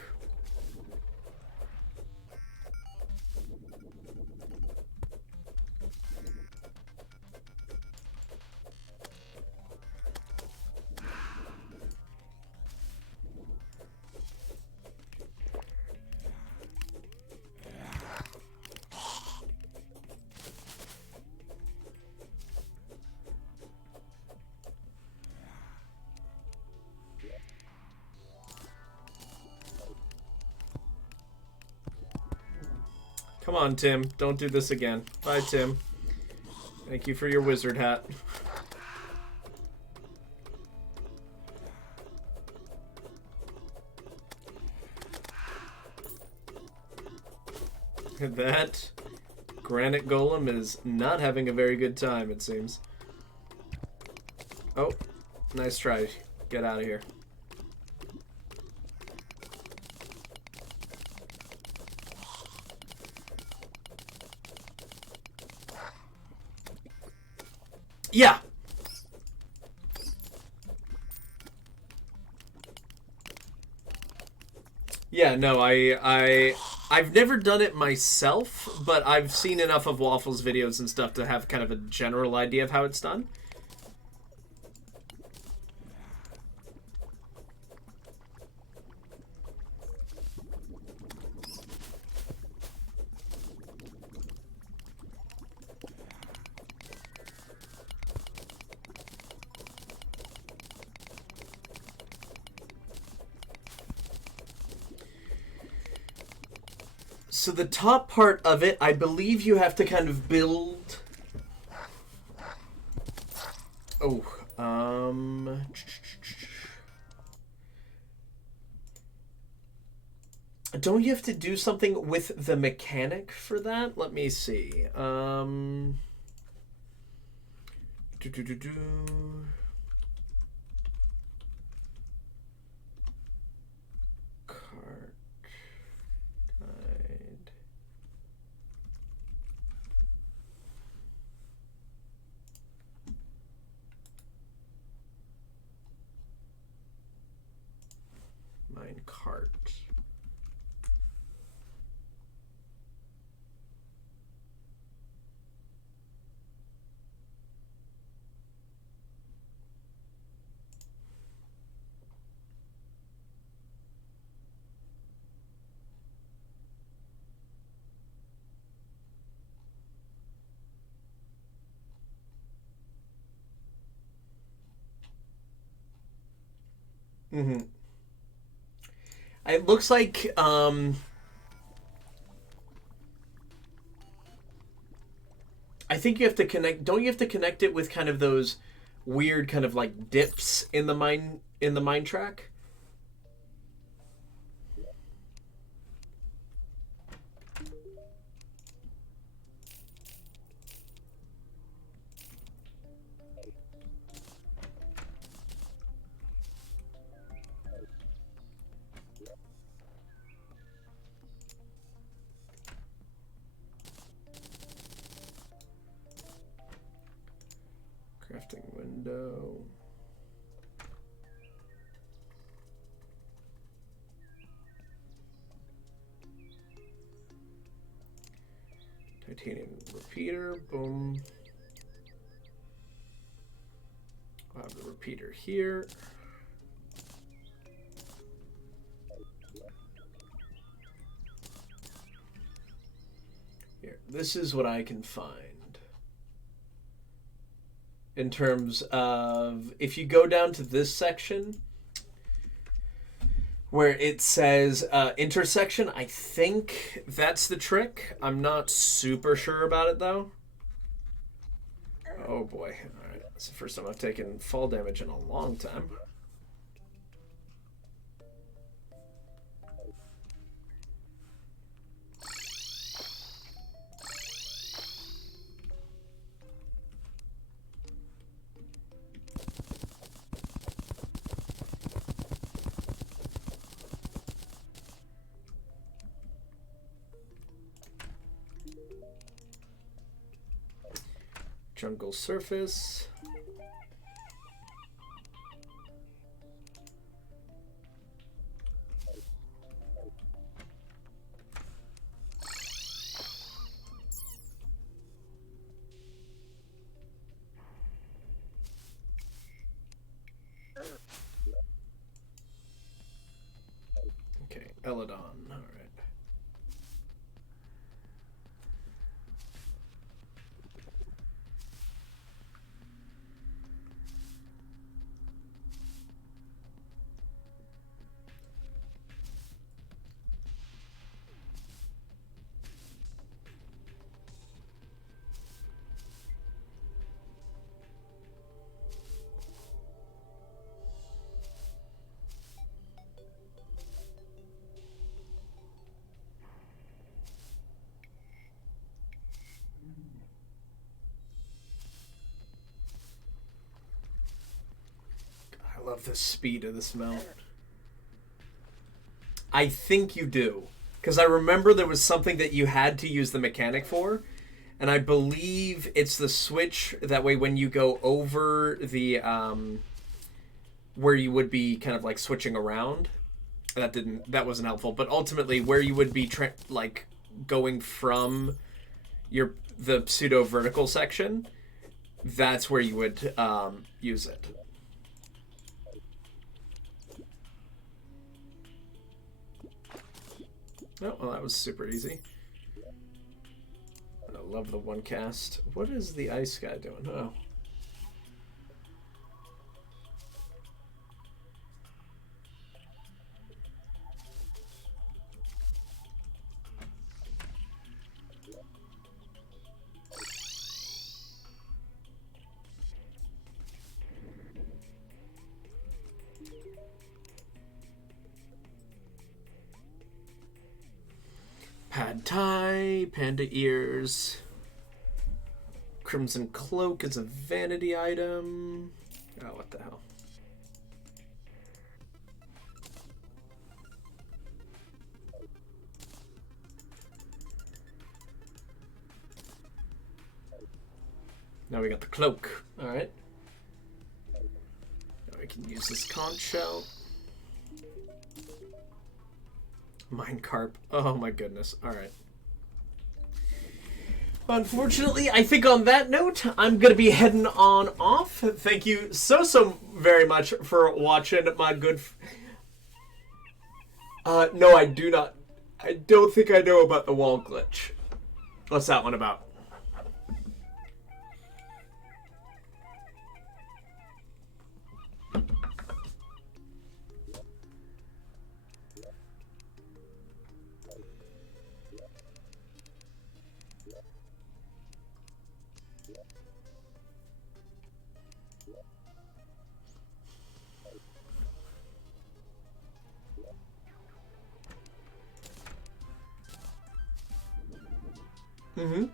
Come on, Tim. Don't do this again. Bye, Tim. Thank you for your wizard hat. That granite golem is not having a very good time, it seems. Oh, nice try. Get out of here. Yeah. Yeah, no, I've never done it myself, but I've seen enough of Waffle's videos and stuff to have kind of a general idea of how it's done. So the top part of it, I believe you have to kind of build... Oh, don't you have to do something with the mechanic for that? Let me see. Cart. Tide. Mine cart. Mm-hmm. It looks like, I think you have to connect, don't you have to connect it with kind of those weird kind of like dips in the mine track? Crafting window. Titanium repeater, boom. I'll have the repeater here. Here, this is what I can find. In terms of, if you go down to this section, where it says intersection, I think that's the trick. I'm not super sure about it, though. Oh, boy. All right. It's the first time I've taken fall damage in a long time. Jungle surface. Okay, Eladon. All right. love the speed of this mount. I think you do. Because I remember there was something that you had to use the mechanic for. And I believe it's the switch. That way when you go over the... where you would be kind of like switching around. That wasn't helpful. But ultimately where you would be like going from the pseudo vertical section, that's where you would use it. Oh, well, that was super easy. I love the one cast. What is the ice guy doing? Oh. Pad Thai, panda ears. Crimson cloak is a vanity item. Oh, what the hell. Now we got the cloak. Alright. Now we can use this conch shell. Minecarp. Oh my goodness. Alright. Unfortunately, I think on that note, I'm going to be heading on off. Thank you so very much for watching, my good... no, I do not. I don't think I know about the wall glitch. What's that one about? Mm-hmm.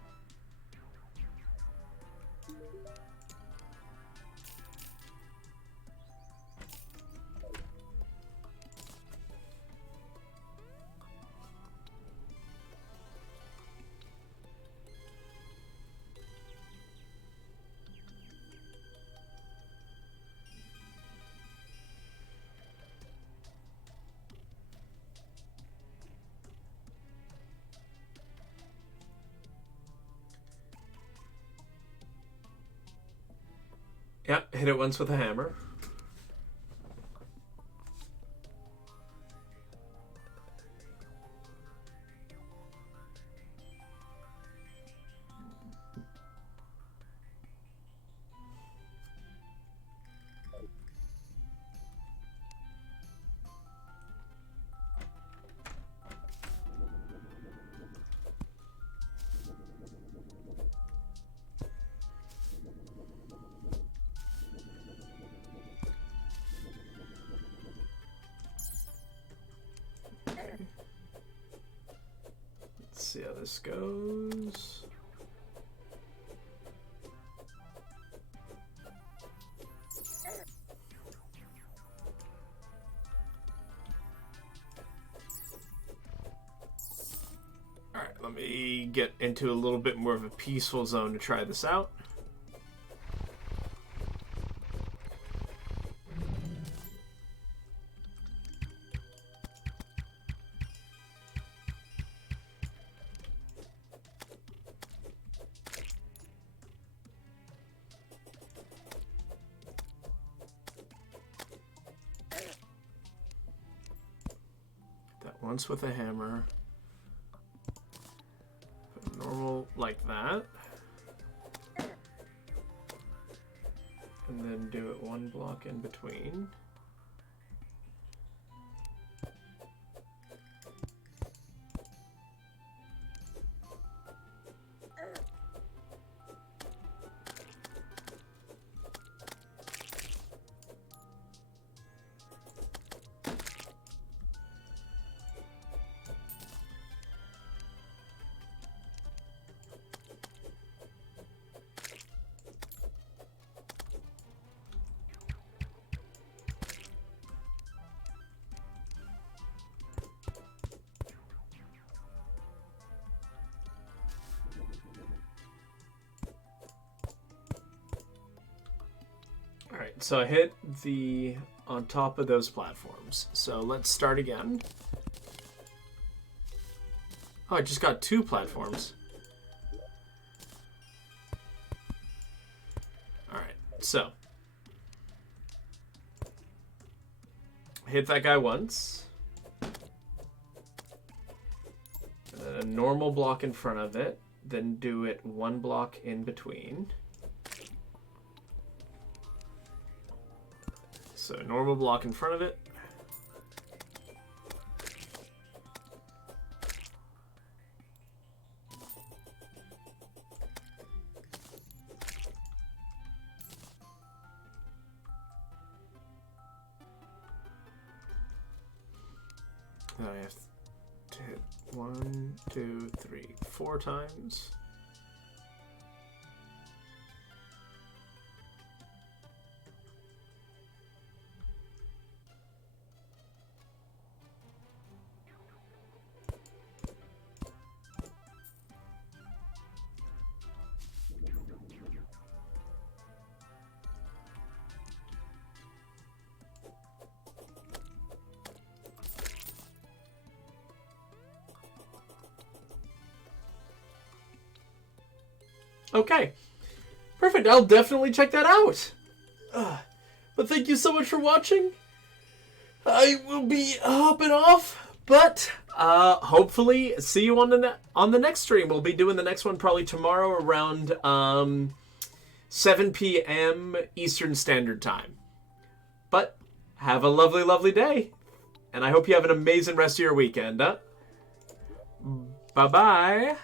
Yep, hit it once with a hammer. Let's see how this goes. Alright, let me get into a little bit more of a peaceful zone to try this out. Once with a hammer. Put normal like that. And then do it one block in between. Alright, so I hit the on top of those platforms. So let's start again. Oh, I just got 2 platforms. Alright, so. Hit that guy once. And then a normal block in front of it. Then do it 1 block in between. So normal block in front of it. Now I have to hit 1, 2, 3, 4 times. Okay, perfect. I'll definitely check that out. But thank you so much for watching. I will be hopping off, but hopefully see you on the next stream. We'll be doing the next one probably tomorrow around 7 p.m. Eastern Standard Time. But have a lovely, lovely day, and I hope you have an amazing rest of your weekend. Bye-bye.